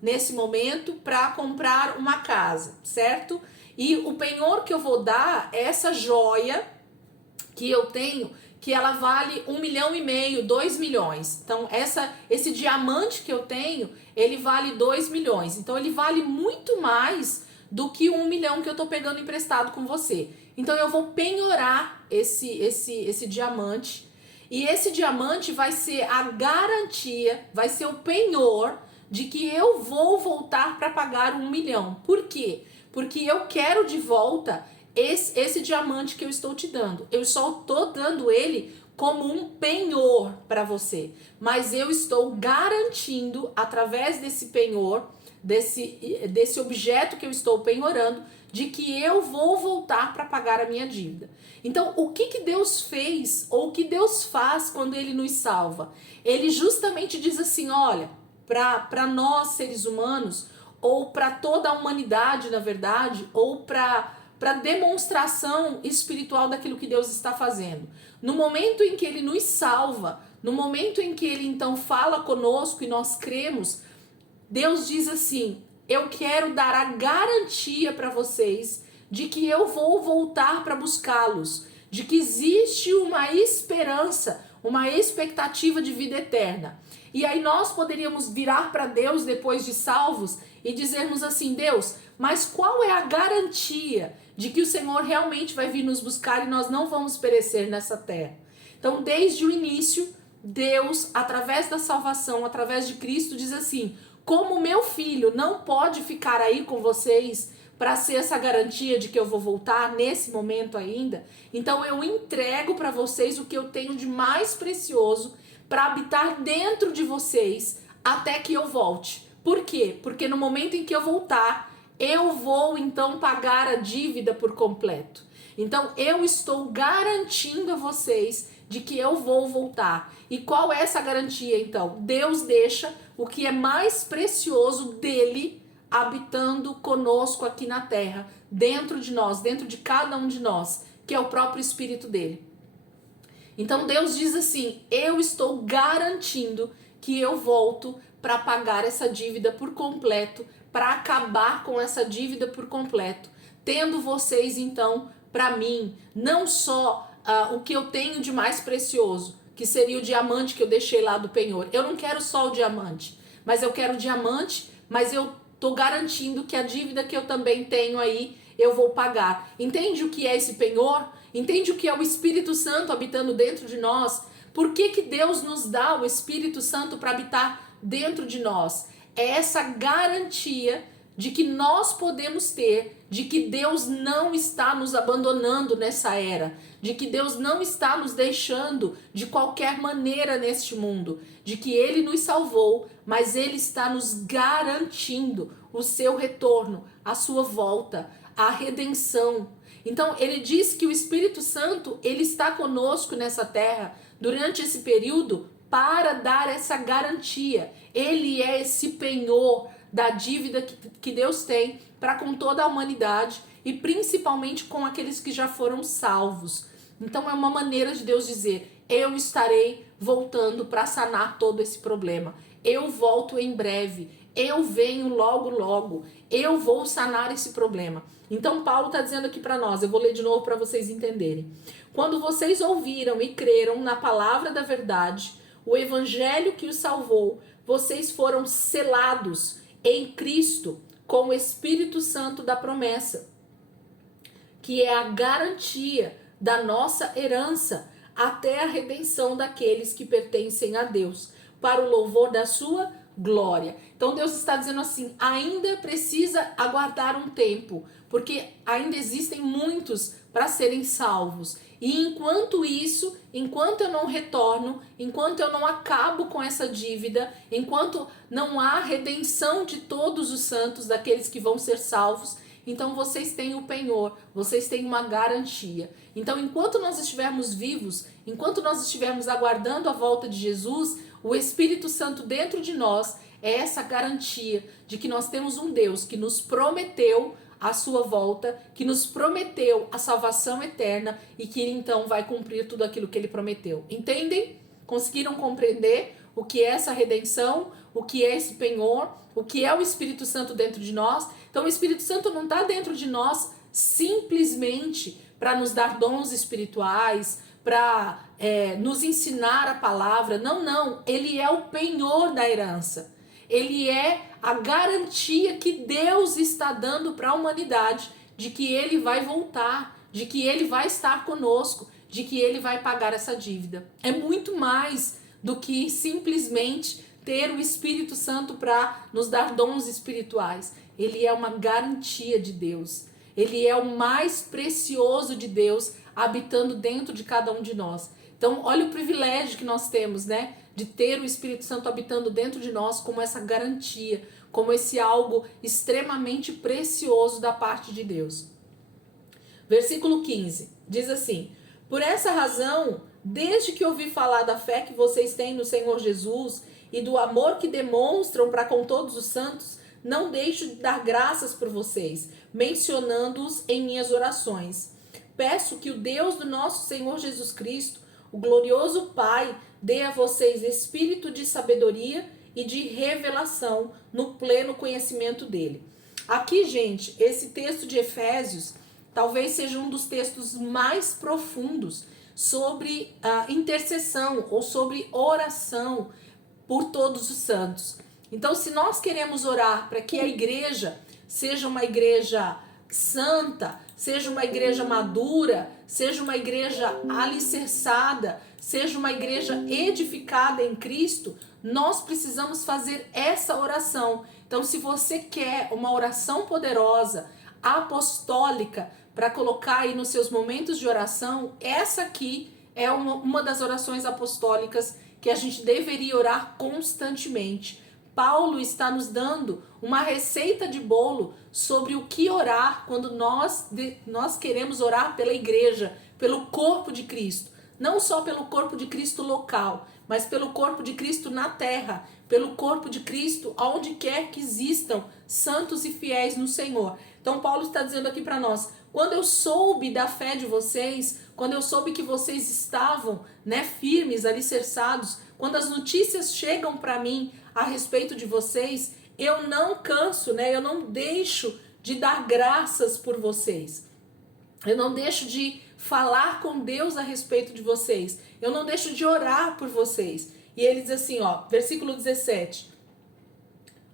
nesse momento para comprar uma casa, certo? E o penhor que eu vou dar é essa joia que eu tenho, que ela vale R$1,5 milhão, R$2 milhões. Então, esse diamante que eu tenho, ele vale R$2 milhões. Então, ele vale muito mais do que R$1 milhão que eu tô pegando emprestado com você. Então, eu vou penhorar esse diamante. E esse diamante vai ser a garantia, vai ser o penhor de que eu vou voltar para pagar R$1 milhão. Por quê? Porque eu quero de volta esse diamante que eu estou te dando. Eu só estou dando ele como um penhor para você. Mas eu estou garantindo, através desse penhor, desse objeto que eu estou penhorando, de que eu vou voltar para pagar a minha dívida. Então, o que Deus fez, ou o que Deus faz quando Ele nos salva? Ele justamente diz assim, olha, para nós seres humanos, ou para toda a humanidade, na verdade, ou para demonstração espiritual daquilo que Deus está fazendo. No momento em que Ele nos salva, no momento em que Ele então fala conosco e nós cremos, Deus diz assim, eu quero dar a garantia para vocês de que eu vou voltar para buscá-los, de que existe uma esperança, uma expectativa de vida eterna. E aí nós poderíamos virar para Deus depois de salvos e dizermos assim, Deus, mas qual é a garantia de que o Senhor realmente vai vir nos buscar e nós não vamos perecer nessa terra? Então, desde o início, Deus, através da salvação, através de Cristo, diz assim, como meu filho não pode ficar aí com vocês para ser essa garantia de que eu vou voltar nesse momento ainda, então eu entrego para vocês o que eu tenho de mais precioso para habitar dentro de vocês até que eu volte. Por quê? Porque no momento em que eu voltar, eu vou então pagar a dívida por completo. Então eu estou garantindo a vocês de que eu vou voltar. E qual é essa garantia então? Deus deixa o que é mais precioso dele habitando conosco aqui na terra, dentro de nós, dentro de cada um de nós, que é o próprio Espírito dele. Então Deus diz assim, eu estou garantindo que eu volto para pagar essa dívida por completo, para acabar com essa dívida por completo, tendo vocês então para mim não só o que eu tenho de mais precioso, que seria o diamante que eu deixei lá do penhor. Eu não quero só o diamante, mas eu quero o diamante, mas eu tô garantindo que a dívida que eu também tenho aí eu vou pagar. Entende o que é esse penhor? Entende o que é o Espírito Santo habitando dentro de nós? Por que que Deus nos dá o Espírito Santo para habitar dentro de nós? É essa garantia de que nós podemos ter, de que Deus não está nos abandonando nessa era, de que Deus não está nos deixando de qualquer maneira neste mundo, de que Ele nos salvou, mas Ele está nos garantindo o seu retorno, a sua volta, a redenção. Então ele diz que o Espírito Santo, ele está conosco nessa terra durante esse período para dar essa garantia. Ele é esse penhor da dívida que Deus tem para com toda a humanidade e principalmente com aqueles que já foram salvos. Então é uma maneira de Deus dizer: eu estarei voltando para sanar todo esse problema. Eu volto em breve. Eu venho logo, logo. Eu vou sanar esse problema. Então Paulo está dizendo aqui para nós, eu vou ler de novo para vocês entenderem. Quando vocês ouviram e creram na palavra da verdade, o evangelho que os salvou, vocês foram selados em Cristo com o Espírito Santo da promessa, que é a garantia da nossa herança até a redenção daqueles que pertencem a Deus, para o louvor da sua glória. Então Deus está dizendo assim, ainda precisa aguardar um tempo, porque ainda existem muitos para serem salvos. E enquanto isso, enquanto eu não retorno, enquanto eu não acabo com essa dívida, enquanto não há redenção de todos os santos, daqueles que vão ser salvos, então vocês têm o penhor, vocês têm uma garantia. Então enquanto nós estivermos vivos, enquanto nós estivermos aguardando a volta de Jesus, o Espírito Santo dentro de nós é essa garantia de que nós temos um Deus que nos prometeu a sua volta, que nos prometeu a salvação eterna e que ele então vai cumprir tudo aquilo que ele prometeu. Entendem? Conseguiram compreender o que é essa redenção, o que é esse penhor, o que é o Espírito Santo dentro de nós? Então o Espírito Santo não está dentro de nós simplesmente para nos dar dons espirituais, para nos ensinar a palavra. Não, não. Ele é o penhor da herança. Ele é a garantia que Deus está dando para a humanidade de que ele vai voltar, de que ele vai estar conosco, de que ele vai pagar essa dívida. É muito mais do que simplesmente ter o Espírito Santo para nos dar dons espirituais. Ele é uma garantia de Deus. Ele é o mais precioso de Deus habitando dentro de cada um de nós. Então, olha o privilégio que nós temos, né? De ter o Espírito Santo habitando dentro de nós como essa garantia, como esse algo extremamente precioso da parte de Deus. Versículo 15, diz assim: por essa razão, desde que ouvi falar da fé que vocês têm no Senhor Jesus e do amor que demonstram para com todos os santos, não deixo de dar graças por vocês, mencionando-os em minhas orações. Peço que o Deus do nosso Senhor Jesus Cristo, o glorioso Pai, dê a vocês espírito de sabedoria e de revelação no pleno conhecimento dele. Aqui, gente, esse texto de Efésios talvez seja um dos textos mais profundos sobre a intercessão ou sobre oração por todos os santos. Então, se nós queremos orar para que a igreja seja uma igreja santa, seja uma igreja madura, seja uma igreja alicerçada, seja uma igreja edificada em Cristo, nós precisamos fazer essa oração. Então, se você quer uma oração poderosa, apostólica, para colocar aí nos seus momentos de oração, essa aqui é uma das orações apostólicas que a gente deveria orar constantemente. Paulo está nos dando uma receita de bolo sobre o que orar quando nós queremos orar pela igreja, pelo corpo de Cristo. Não só pelo corpo de Cristo local, mas pelo corpo de Cristo na terra, pelo corpo de Cristo onde quer que existam santos e fiéis no Senhor. Então Paulo está dizendo aqui para nós, quando eu soube da fé de vocês, quando eu soube que vocês estavam, firmes, alicerçados, quando as notícias chegam para mim a respeito de vocês, eu não canso, né? Eu não deixo de dar graças por vocês. Eu não deixo de falar com Deus a respeito de vocês. Eu não deixo de orar por vocês. E ele diz assim, ó, versículo 17.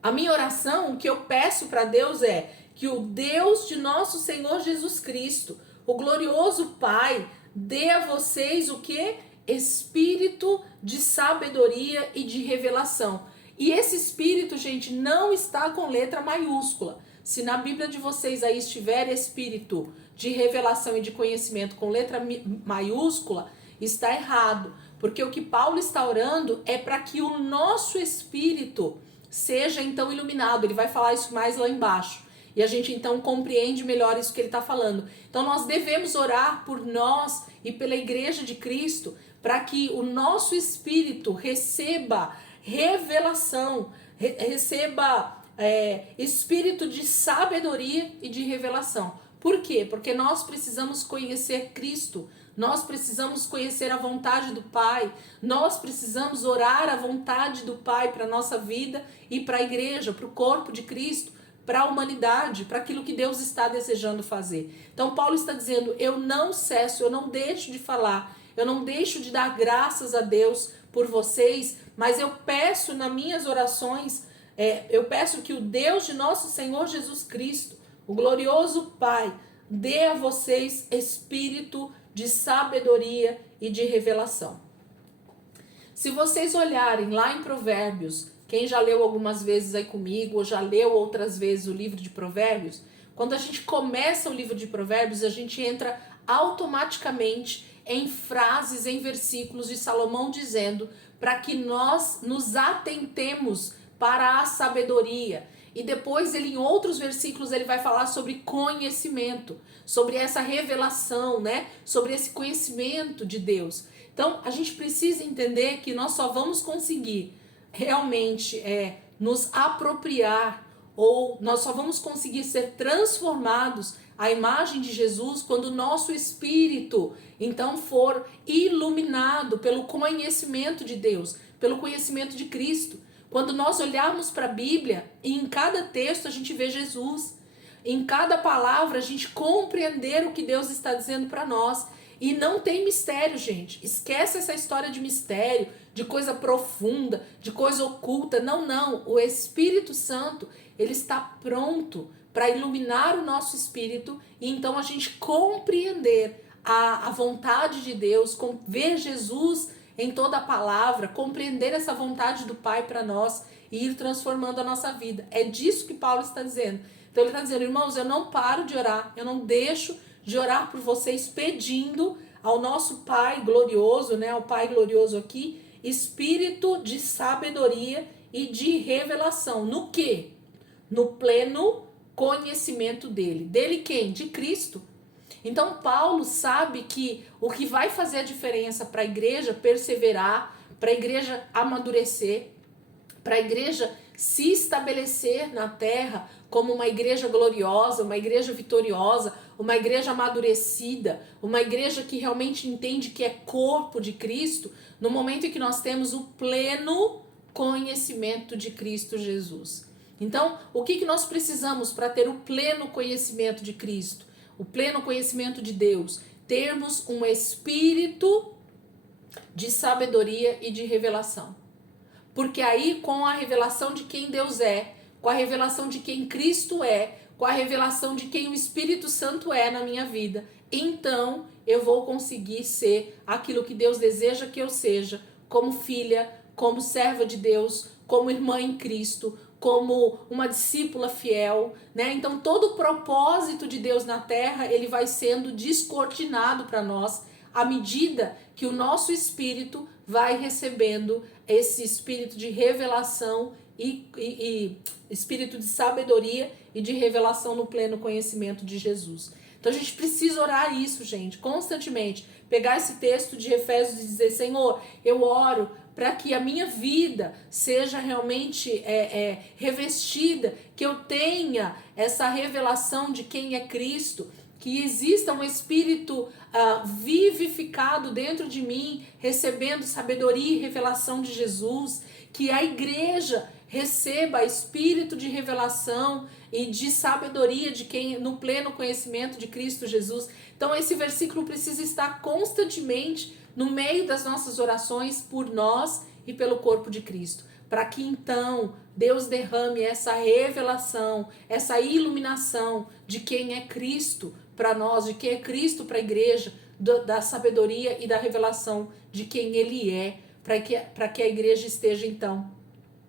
A minha oração, o que eu peço para Deus é que o Deus de nosso Senhor Jesus Cristo, o glorioso Pai, dê a vocês o que? Espírito de sabedoria e de revelação. E esse espírito, gente, não está com letra maiúscula. Se na Bíblia de vocês aí estiver espírito de revelação e de conhecimento com letra maiúscula, está errado. Porque o que Paulo está orando é para que o nosso espírito seja então iluminado. Ele vai falar isso mais lá embaixo. E a gente então compreende melhor isso que ele está falando. Então nós devemos orar por nós e pela igreja de Cristo para que o nosso espírito receba revelação, receba espírito de sabedoria e de revelação. Por quê? Porque nós precisamos conhecer Cristo, nós precisamos conhecer a vontade do Pai, nós precisamos orar a vontade do Pai para a nossa vida e para a igreja, para o corpo de Cristo, para a humanidade, para aquilo que Deus está desejando fazer. Então Paulo está dizendo, eu não cesso, eu não deixo de falar, eu não deixo de dar graças a Deus por vocês, mas eu peço nas minhas orações, eu peço que o Deus de nosso Senhor Jesus Cristo, o glorioso Pai, dê a vocês espírito de sabedoria e de revelação. Se vocês olharem lá em Provérbios, quem já leu algumas vezes aí comigo, ou já leu outras vezes o livro de Provérbios, quando a gente começa o livro de Provérbios, a gente entra automaticamente em frases, em versículos de Salomão dizendo para que nós nos atentemos para a sabedoria. E depois ele, em outros versículos, ele vai falar sobre conhecimento, sobre essa revelação, né? Sobre esse conhecimento de Deus. Então, a gente precisa entender que nós só vamos conseguir realmente nos apropriar, ou nós só vamos conseguir ser transformados à imagem de Jesus quando o nosso espírito, então, for iluminado pelo conhecimento de Deus, pelo conhecimento de Cristo. Quando nós olharmos para a Bíblia, em cada texto a gente vê Jesus. Em cada palavra a gente compreender o que Deus está dizendo para nós. E não tem mistério, gente. Esquece essa história de mistério, de coisa profunda, de coisa oculta. Não, não. O Espírito Santo, ele está pronto para iluminar o nosso espírito e então a gente compreender a vontade de Deus, ver Jesus em toda a palavra, compreender essa vontade do Pai para nós e ir transformando a nossa vida. É disso que Paulo está dizendo. Então ele está dizendo, irmãos, eu não paro de orar, eu não deixo de orar por vocês, pedindo ao nosso Pai glorioso, né, ao Pai glorioso aqui, espírito de sabedoria e de revelação. No quê? No pleno conhecimento dele. Dele quem? De Cristo. Então Paulo sabe que o que vai fazer a diferença para a igreja perseverar, para a igreja amadurecer, para a igreja se estabelecer na terra como uma igreja gloriosa, uma igreja vitoriosa, uma igreja amadurecida, uma igreja que realmente entende que é corpo de Cristo, no momento em que nós temos o pleno conhecimento de Cristo Jesus. Então, o que nós precisamos para ter o pleno conhecimento de Cristo? O pleno conhecimento de Deus, termos um espírito de sabedoria e de revelação. Porque aí, com a revelação de quem Deus é, com a revelação de quem Cristo é, com a revelação de quem o Espírito Santo é na minha vida, então eu vou conseguir ser aquilo que Deus deseja que eu seja, como filha, como serva de Deus, como irmã em Cristo, como uma discípula fiel, né? Então todo o propósito de Deus na terra, ele vai sendo descortinado para nós à medida que o nosso espírito vai recebendo esse espírito de revelação e espírito de sabedoria e de revelação no pleno conhecimento de Jesus. Então a gente precisa orar isso, gente, constantemente. Pegar esse texto de Efésios e dizer, Senhor, eu oro para que a minha vida seja realmente revestida, que eu tenha essa revelação de quem é Cristo, que exista um espírito vivificado dentro de mim, recebendo sabedoria e revelação de Jesus, que a igreja receba espírito de revelação e de sabedoria de quem no pleno conhecimento de Cristo Jesus. Então esse versículo precisa estar constantemente no meio das nossas orações por nós e pelo corpo de Cristo, para que então Deus derrame essa revelação, essa iluminação de quem é Cristo para nós, de quem é Cristo para a igreja, da sabedoria e da revelação de quem Ele é, para que a igreja esteja então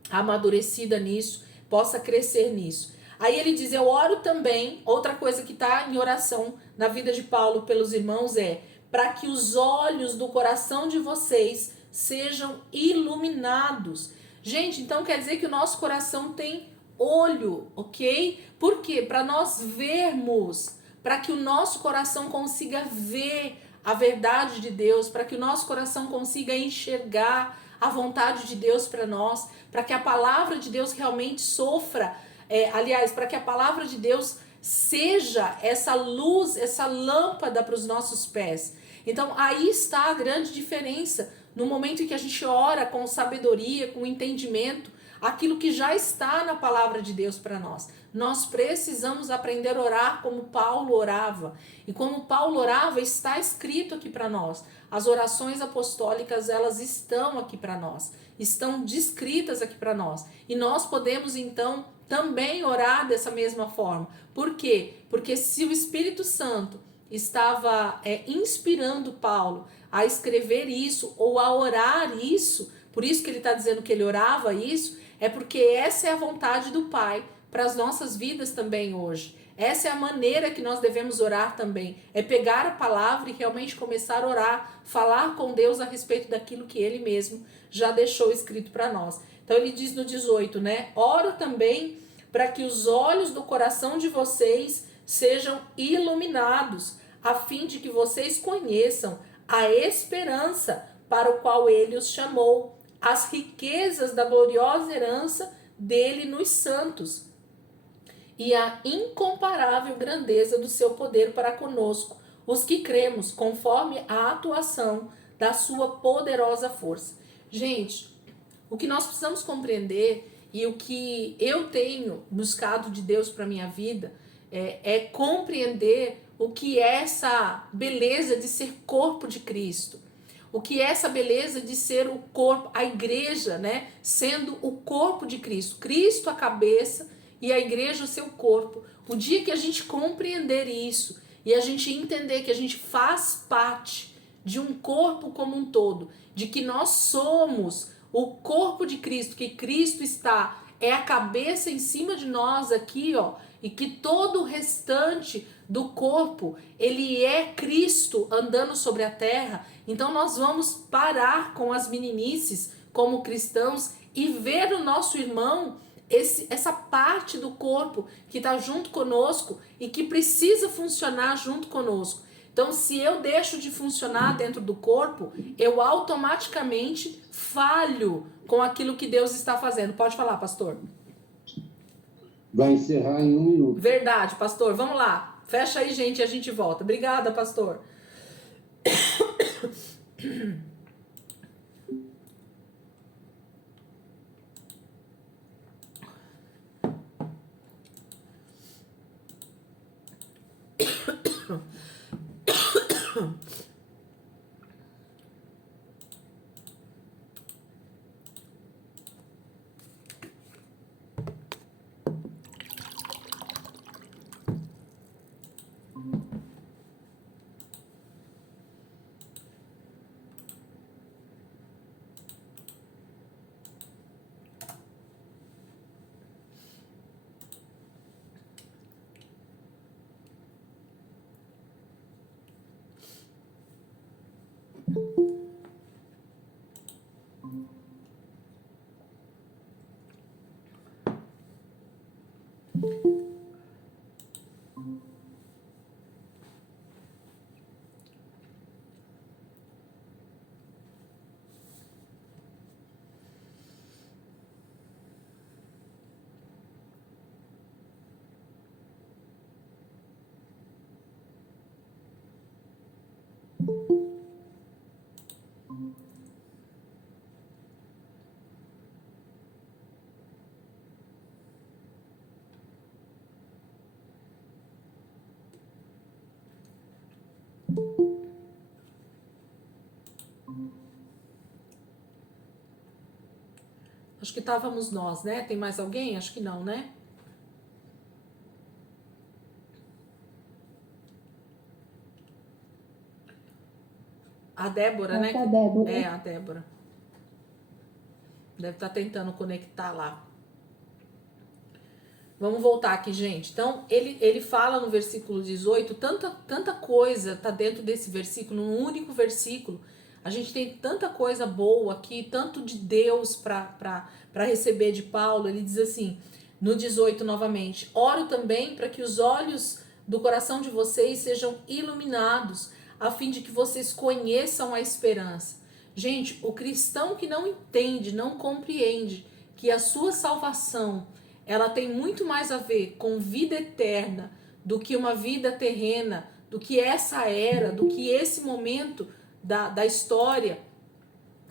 amadurecida nisso, possa crescer nisso. Aí ele diz, eu oro também, outra coisa que está em oração na vida de Paulo pelos irmãos é, para que os olhos do coração de vocês sejam iluminados. Gente, então quer dizer que o nosso coração tem olho, ok? Por quê? Para nós vermos, para que o nosso coração consiga ver a verdade de Deus, para que o nosso coração consiga enxergar a vontade de Deus para nós, para que a palavra de Deus realmente sofra, para que a palavra de Deus seja essa luz, essa lâmpada para os nossos pés. Então aí está a grande diferença no momento em que a gente ora com sabedoria, com entendimento, aquilo que já está na palavra de Deus para nós. Nós precisamos aprender a orar como Paulo orava. E como Paulo orava, está escrito aqui para nós. As orações apostólicas, elas estão aqui para nós. Estão descritas aqui para nós. E nós podemos, então, também orar dessa mesma forma. Por quê? Porque se o Espírito Santo estava inspirando Paulo a escrever isso ou a orar isso, por isso que ele está dizendo que ele orava isso, é porque essa é a vontade do Pai para as nossas vidas também hoje. Essa é a maneira que nós devemos orar também, é pegar a palavra e realmente começar a orar, falar com Deus a respeito daquilo que Ele mesmo já deixou escrito para nós. Então ele diz no 18, né? Oro também para que os olhos do coração de vocês sejam iluminados, a fim de que vocês conheçam a esperança para o qual Ele os chamou, as riquezas da gloriosa herança dele nos santos e a incomparável grandeza do seu poder para conosco, os que cremos, conforme a atuação da sua poderosa força. Gente, o que nós precisamos compreender e o que eu tenho buscado de Deus para minha vida é compreender o que é essa beleza de ser corpo de Cristo. O que é essa beleza de ser o corpo, a igreja, né? Sendo o corpo de Cristo. Cristo a cabeça e a igreja o seu corpo. O dia que a gente compreender isso e a gente entender que a gente faz parte de um corpo como um todo, de que nós somos o corpo de Cristo, que Cristo é a cabeça em cima de nós aqui, ó, e que todo o restante do corpo, ele é Cristo andando sobre a terra. Então nós vamos parar com as meninices como cristãos e ver o nosso irmão, essa parte do corpo que está junto conosco e que precisa funcionar junto conosco. Então, se eu deixo de funcionar dentro do corpo, eu automaticamente falho com aquilo que Deus está fazendo. Pode falar, pastor. Vai encerrar em 1 minuto. Verdade, pastor. Vamos lá. Fecha aí, gente, e a gente volta. Obrigada, pastor. Acho que estávamos nós, né? Tem mais alguém? Acho que não, né? A Débora, Acho né? que é a Débora. É, a Débora. Deve estar tentando conectar lá. Vamos voltar aqui, gente. Então, ele fala no versículo 18, tanta coisa tá dentro desse versículo, num único versículo. A gente tem tanta coisa boa aqui, tanto de Deus para receber de Paulo. Ele diz assim, no 18 novamente: oro também para que os olhos do coração de vocês sejam iluminados, a fim de que vocês conheçam a esperança. Gente, o cristão que não entende, não compreende que a sua salvação, ela tem muito mais a ver com vida eterna do que uma vida terrena, do que essa era, do que esse momento da história,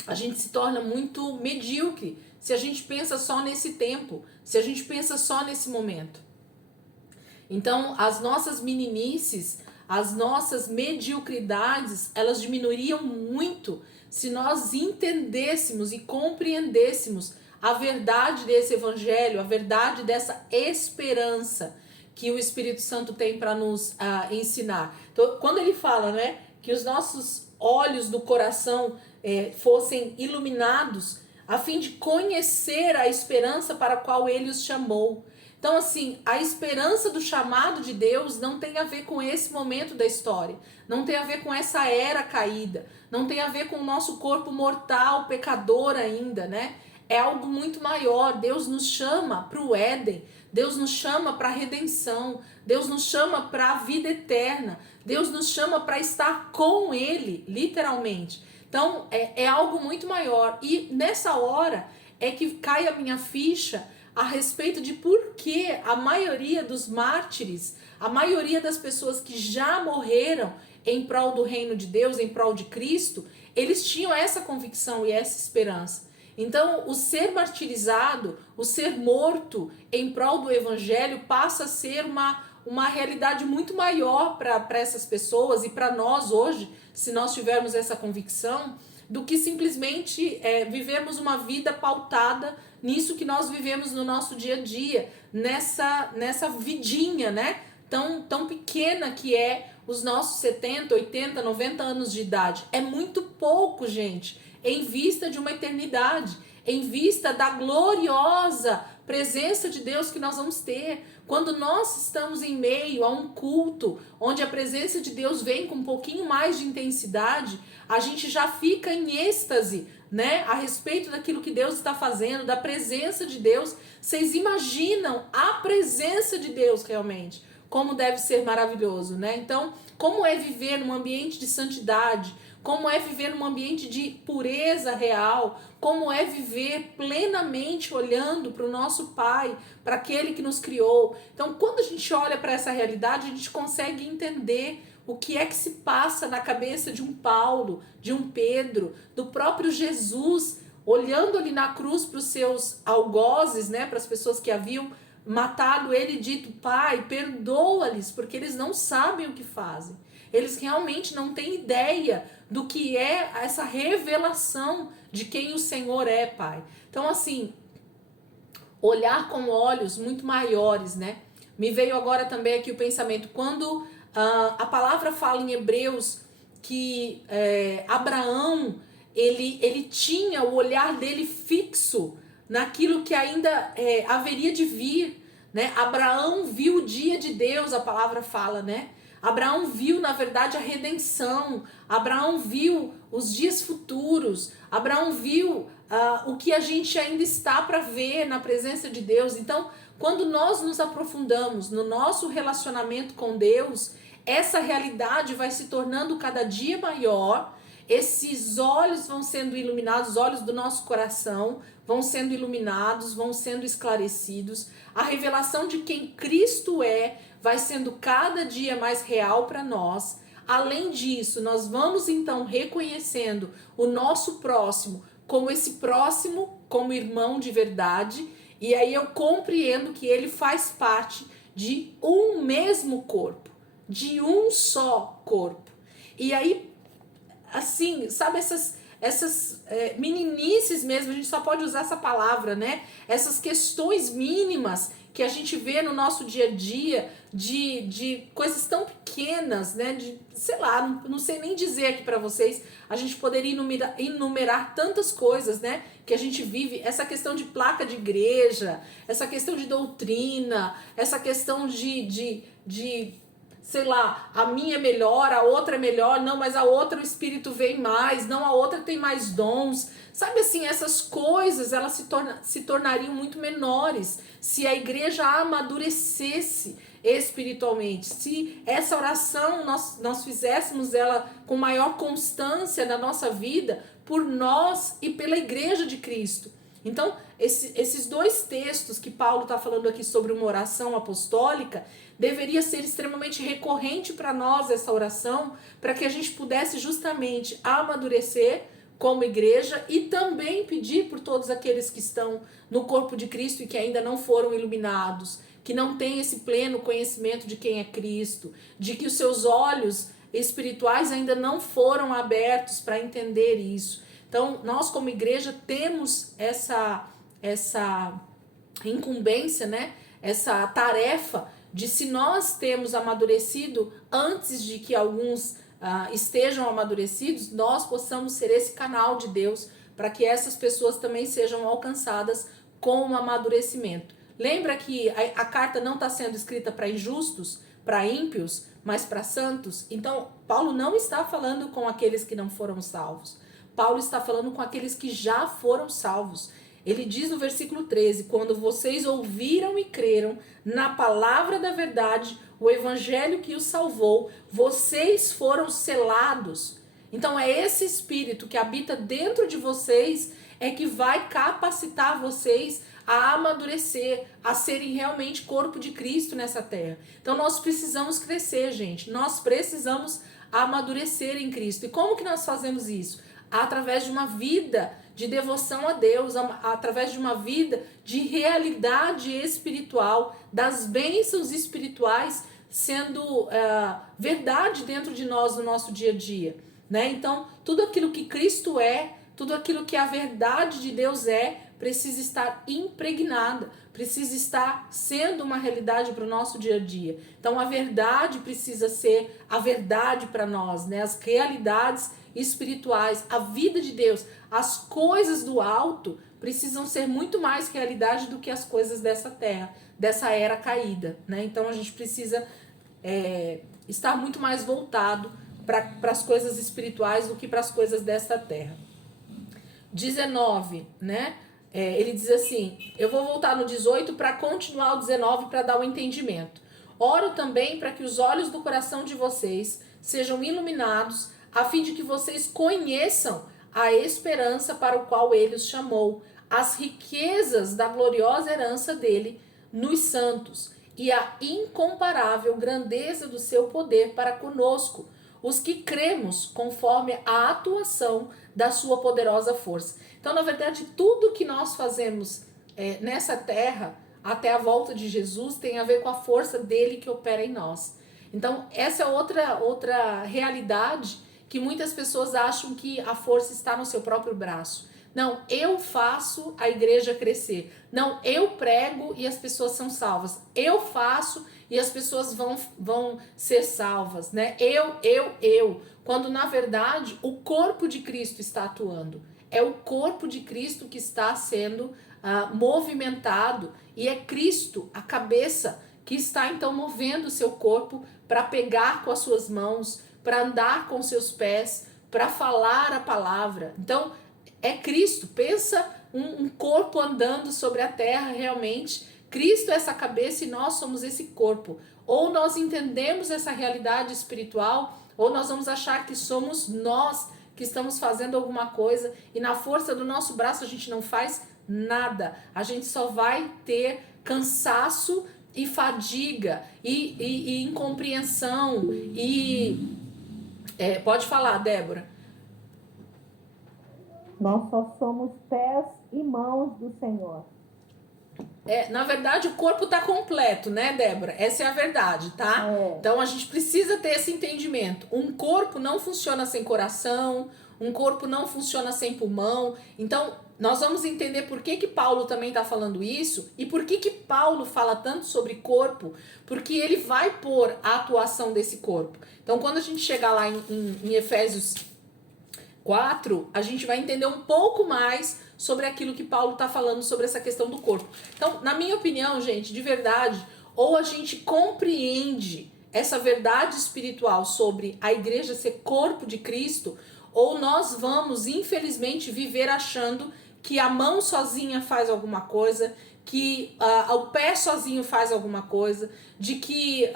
a gente se torna muito medíocre se a gente pensa só nesse tempo, se a gente pensa só nesse momento. Então, as nossas meninices, as nossas mediocridades, elas diminuiriam muito se nós entendêssemos e compreendêssemos a verdade desse evangelho, a verdade dessa esperança que o Espírito Santo tem para nos ensinar. Então, quando ele fala, né, que os nossos olhos do coração fossem iluminados, a fim de conhecer a esperança para a qual ele os chamou. Então, assim, a esperança do chamado de Deus não tem a ver com esse momento da história, não tem a ver com essa era caída, não tem a ver com o nosso corpo mortal, pecador ainda, né? É algo muito maior. Deus nos chama para o Éden, Deus nos chama para a redenção, Deus nos chama para a vida eterna, Deus nos chama para estar com Ele, literalmente. Então, é algo muito maior. E nessa hora é que cai a minha ficha a respeito de por que a maioria dos mártires, a maioria das pessoas que já morreram em prol do reino de Deus, em prol de Cristo, eles tinham essa convicção e essa esperança. Então, o ser martirizado, o ser morto em prol do evangelho passa a ser uma realidade muito maior para essas pessoas e para nós hoje, se nós tivermos essa convicção, do que simplesmente vivermos uma vida pautada nisso que nós vivemos no nosso dia a dia, nessa vidinha, né? Tão pequena que é os nossos 70, 80, 90 anos de idade. É muito pouco, gente, em vista de uma eternidade, em vista da gloriosa presença de Deus que nós vamos ter. Quando nós estamos em meio a um culto, onde a presença de Deus vem com um pouquinho mais de intensidade, a gente já fica em êxtase, né? A respeito daquilo que Deus está fazendo, da presença de Deus. Vocês imaginam a presença de Deus realmente? Como deve ser maravilhoso, né? Então, como é viver num ambiente de santidade? Como é viver num ambiente de pureza real? Como é viver plenamente olhando para o nosso Pai, para aquele que nos criou? Então, quando a gente olha para essa realidade, a gente consegue entender o que é que se passa na cabeça de um Paulo, de um Pedro, do próprio Jesus, olhando ali na cruz para os seus algozes, né, para as pessoas que haviam matado ele, e dito: Pai, perdoa-lhes, porque eles não sabem o que fazem. Eles realmente não têm ideia do que é essa revelação de quem o Senhor é, Pai. Então, assim, olhar com olhos muito maiores, né? Me veio agora também aqui o pensamento, quando a palavra fala em Hebreus que Abraão, ele tinha o olhar dele fixo naquilo que ainda haveria de vir, né? Abraão viu o dia de Deus, a palavra fala, né? Abraão viu, na verdade, a redenção. Abraão viu os dias futuros. Abraão viu o que a gente ainda está para ver na presença de Deus. Então, quando nós nos aprofundamos no nosso relacionamento com Deus, essa realidade vai se tornando cada dia maior. Esses olhos vão sendo iluminados, os olhos do nosso coração vão sendo iluminados, vão sendo esclarecidos. A revelação de quem Cristo vai sendo cada dia mais real para nós. Além disso, nós vamos então reconhecendo o nosso próximo como esse próximo, como irmão de verdade, e aí eu compreendo que ele faz parte de um mesmo corpo, de um só corpo. E aí, assim, sabe, meninices mesmo, a gente só pode usar essa palavra, né? Essas questões mínimas que a gente vê no nosso dia a dia, de coisas tão pequenas, né? De, sei lá, não sei nem dizer aqui para vocês, a gente poderia enumerar tantas coisas, né? Que a gente vive, essa questão de placa de igreja, essa questão de doutrina, essa questão de sei lá, a minha é melhor, a outra é melhor, não, mas a outra o espírito vem mais, não, a outra tem mais dons. Sabe assim, essas coisas, elas se tornariam muito menores se a igreja amadurecesse espiritualmente. Se essa oração nós fizéssemos ela com maior constância na nossa vida, por nós e pela igreja de Cristo. Então, esses dois textos que Paulo está falando aqui sobre uma oração apostólica, deveria ser extremamente recorrente para nós essa oração, para que a gente pudesse justamente amadurecer como igreja e também pedir por todos aqueles que estão no corpo de Cristo e que ainda não foram iluminados, que não têm esse pleno conhecimento de quem é Cristo, de que os seus olhos espirituais ainda não foram abertos para entender isso. Então, nós como igreja temos essa incumbência, né? Essa tarefa de, se nós temos amadurecido antes de que alguns estejam amadurecidos, nós possamos ser esse canal de Deus para que essas pessoas também sejam alcançadas com o amadurecimento. Lembra que a carta não está sendo escrita para injustos, para ímpios, mas para santos? Então, Paulo não está falando com aqueles que não foram salvos. Paulo está falando com aqueles que já foram salvos. Ele diz no versículo 13, quando vocês ouviram e creram na palavra da verdade, o evangelho que os salvou, vocês foram selados. Então é esse espírito que habita dentro de vocês é que vai capacitar vocês a amadurecer, a serem realmente corpo de Cristo nessa terra. Então nós precisamos crescer, gente. Nós precisamos amadurecer em Cristo. E como que nós fazemos isso? Através de uma vida de devoção a Deus, através de uma vida de realidade espiritual, das bênçãos espirituais sendo verdade dentro de nós no nosso dia a dia, né? Então, tudo aquilo que Cristo é, tudo aquilo que a verdade de Deus precisa estar impregnada, precisa estar sendo uma realidade para o nosso dia a dia. Então, a verdade precisa ser a verdade para nós, né? As realidades espirituais, a vida de Deus, as coisas do alto precisam ser muito mais realidade do que as coisas dessa terra, dessa era caída, né? Então a gente precisa estar muito mais voltado para as coisas espirituais do que para as coisas desta terra. 19, né? Ele diz assim, eu vou voltar no 18 para continuar o 19 para dar o entendimento. Oro também para que os olhos do coração de vocês sejam iluminados, a fim de que vocês conheçam a esperança para o qual ele os chamou, as riquezas da gloriosa herança dele nos santos e a incomparável grandeza do seu poder para conosco, os que cremos conforme a atuação da sua poderosa força. Então, na verdade, tudo que nós fazemos nessa terra, até a volta de Jesus, tem a ver com a força dele que opera em nós. Então, essa é outra realidade que muitas pessoas acham que a força está no seu próprio braço. Não, eu faço a igreja crescer. Não, eu prego e as pessoas são salvas. Eu faço e as pessoas vão ser salvas, né? Eu. Quando, na verdade, o corpo de Cristo está atuando. É o corpo de Cristo que está sendo movimentado. E é Cristo, a cabeça, que está, então, movendo o seu corpo para pegar com as suas mãos, para andar com seus pés, para falar a palavra. Então, é Cristo. Pensa um corpo andando sobre a terra realmente. Cristo é essa cabeça e nós somos esse corpo. Ou nós entendemos essa realidade espiritual, ou nós vamos achar que somos nós que estamos fazendo alguma coisa e na força do nosso braço a gente não faz nada. A gente só vai ter cansaço e fadiga e incompreensão pode falar, Débora. Nós só somos pés e mãos do Senhor. Na verdade, o corpo está completo, né, Débora? Essa é a verdade, tá? Então, a gente precisa ter esse entendimento. Um corpo não funciona sem coração, um corpo não funciona sem pulmão. Então, nós vamos entender por que Paulo também está falando isso e por que Paulo fala tanto sobre corpo, porque ele vai pôr a atuação desse corpo. Então, quando a gente chegar lá em Efésios 4, a gente vai entender um pouco mais sobre aquilo que Paulo está falando sobre essa questão do corpo. Então, na minha opinião, gente, de verdade, ou a gente compreende essa verdade espiritual sobre a igreja ser corpo de Cristo, ou nós vamos, infelizmente, viver achando que a mão sozinha faz alguma coisa, que o pé sozinho faz alguma coisa, de que,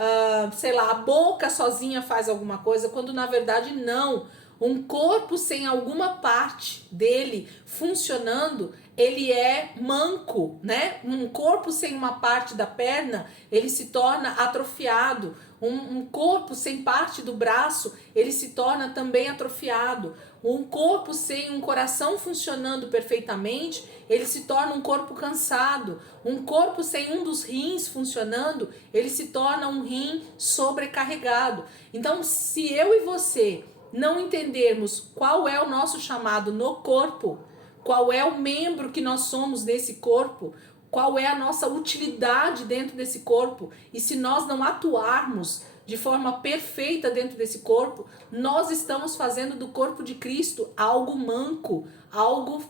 sei lá, a boca sozinha faz alguma coisa, quando na verdade não. Um corpo sem alguma parte dele funcionando, ele é manco, né? Um corpo sem uma parte da perna, ele se torna atrofiado. Um corpo sem parte do braço, ele se torna também atrofiado. Um corpo sem um coração funcionando perfeitamente, ele se torna um corpo cansado. Um corpo sem um dos rins funcionando, ele se torna um rim sobrecarregado. Então, se eu e você não entendermos qual é o nosso chamado no corpo, qual é o membro que nós somos nesse corpo, qual é a nossa utilidade dentro desse corpo, e se nós não atuarmos de forma perfeita dentro desse corpo, nós estamos fazendo do corpo de Cristo algo manco, algo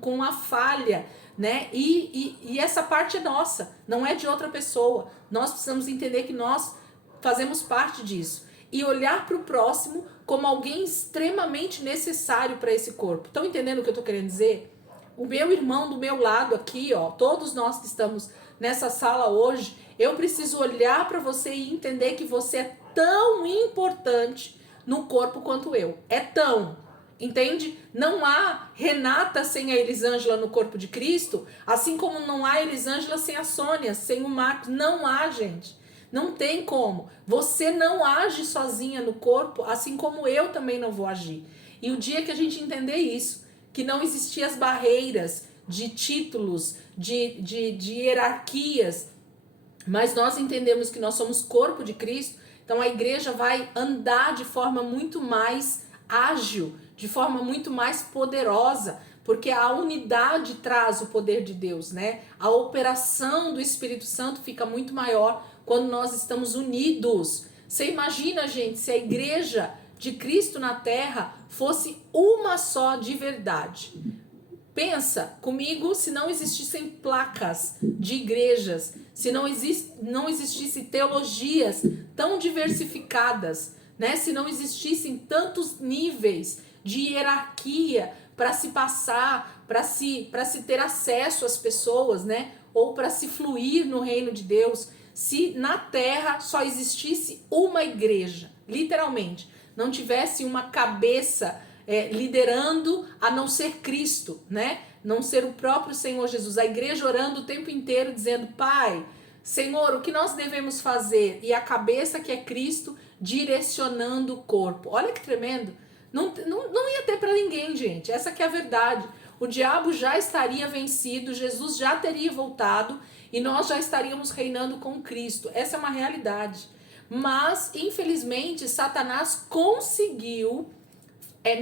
com a falha, né? E essa parte é nossa, não é de outra pessoa. Nós precisamos entender que nós fazemos parte disso e olhar para o próximo como alguém extremamente necessário para esse corpo. Estão entendendo o que eu estou querendo dizer? O meu irmão do meu lado aqui, ó, todos nós que estamos nessa sala hoje, eu preciso olhar para você e entender que você é tão importante no corpo quanto eu. É tão, entende? Não há Renata sem a Elisângela no corpo de Cristo, assim como não há Elisângela sem a Sônia, sem o Marcos. Não há, gente. Não tem como. Você não age sozinha no corpo, assim como eu também não vou agir. E o dia que a gente entender isso, que não existiam as barreiras de títulos, de hierarquias, mas nós entendemos que nós somos corpo de Cristo, então a igreja vai andar de forma muito mais ágil, de forma muito mais poderosa, porque a unidade traz o poder de Deus, né? A operação do Espírito Santo fica muito maior quando nós estamos unidos. Você imagina, gente, se a igreja de Cristo na terra fosse uma só de verdade. Pensa comigo, se não existissem placas de igrejas, se não existissem teologias tão diversificadas, né? Se não existissem tantos níveis de hierarquia para se passar, para se ter acesso às pessoas, né? Ou para se fluir no reino de Deus. Se na terra só existisse uma igreja, literalmente, não tivesse uma cabeça liderando a não ser Cristo, né? Não ser o próprio Senhor Jesus, a igreja orando o tempo inteiro dizendo: Pai, Senhor, o que nós devemos fazer? E a cabeça que é Cristo direcionando o corpo. Olha que tremendo. Não ia ter para ninguém, gente. Essa que é a verdade. O diabo já estaria vencido, Jesus já teria voltado e nós já estaríamos reinando com Cristo. Essa é uma realidade. Mas, infelizmente, Satanás conseguiu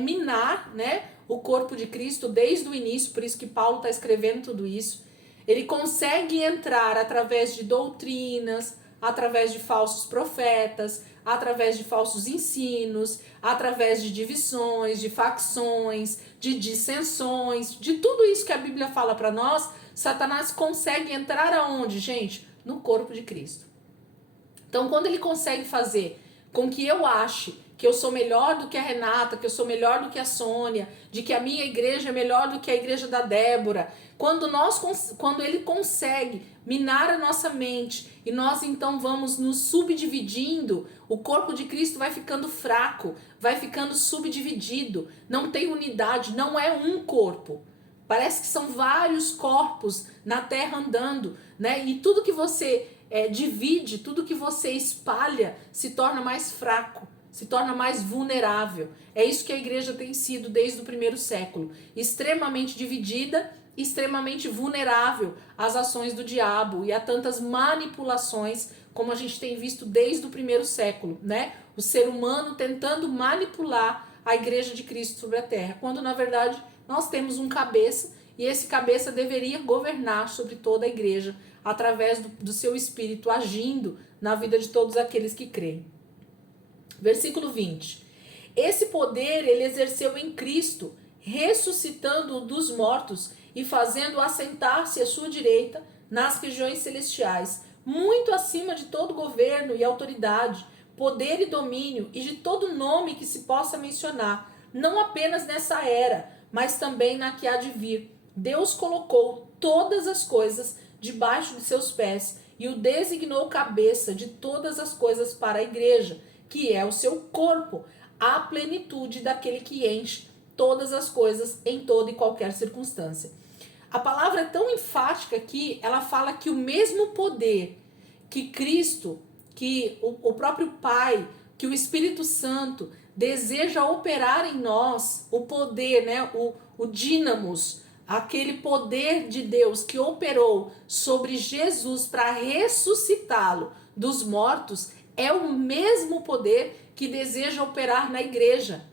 minar, né, o corpo de Cristo desde o início, por isso que Paulo está escrevendo tudo isso. Ele consegue entrar através de doutrinas, através de falsos profetas, através de falsos ensinos, através de divisões, de facções, de dissensões, de tudo isso que a Bíblia fala para nós. Satanás consegue entrar aonde, gente? No corpo de Cristo. Então, quando ele consegue fazer com que eu ache que eu sou melhor do que a Renata, que eu sou melhor do que a Sônia, de que a minha igreja é melhor do que a igreja da Débora, quando ele consegue minar a nossa mente e nós então vamos nos subdividindo, o corpo de Cristo vai ficando fraco, vai ficando subdividido, não tem unidade, não é um corpo. Parece que são vários corpos na terra andando, né? E tudo que você divide, tudo que você espalha se torna mais fraco, se torna mais vulnerável. É isso que a igreja tem sido desde o primeiro século. Extremamente dividida, extremamente vulnerável às ações do diabo e a tantas manipulações, como a gente tem visto desde o primeiro século, né? O ser humano tentando manipular a igreja de Cristo sobre a terra, quando na verdade nós temos um cabeça e esse cabeça deveria governar sobre toda a igreja através do seu espírito agindo na vida de todos aqueles que creem. Versículo 20. Esse poder ele exerceu em Cristo, ressuscitando-o dos mortos e fazendo-o assentar-se à sua direita nas regiões celestiais, muito acima de todo governo e autoridade, poder e domínio e de todo nome que se possa mencionar, não apenas nessa era, mas também na que há de vir. Deus colocou todas as coisas debaixo de seus pés e o designou cabeça de todas as coisas para a igreja, que é o seu corpo, a plenitude daquele que enche todas as coisas em toda e qualquer circunstância. A palavra é tão enfática que ela fala que o mesmo poder que Cristo, que o próprio Pai, que o Espírito Santo deseja operar em nós, o poder, né, o dínamos, aquele poder de Deus que operou sobre Jesus para ressuscitá-lo dos mortos, é o mesmo poder que deseja operar na igreja.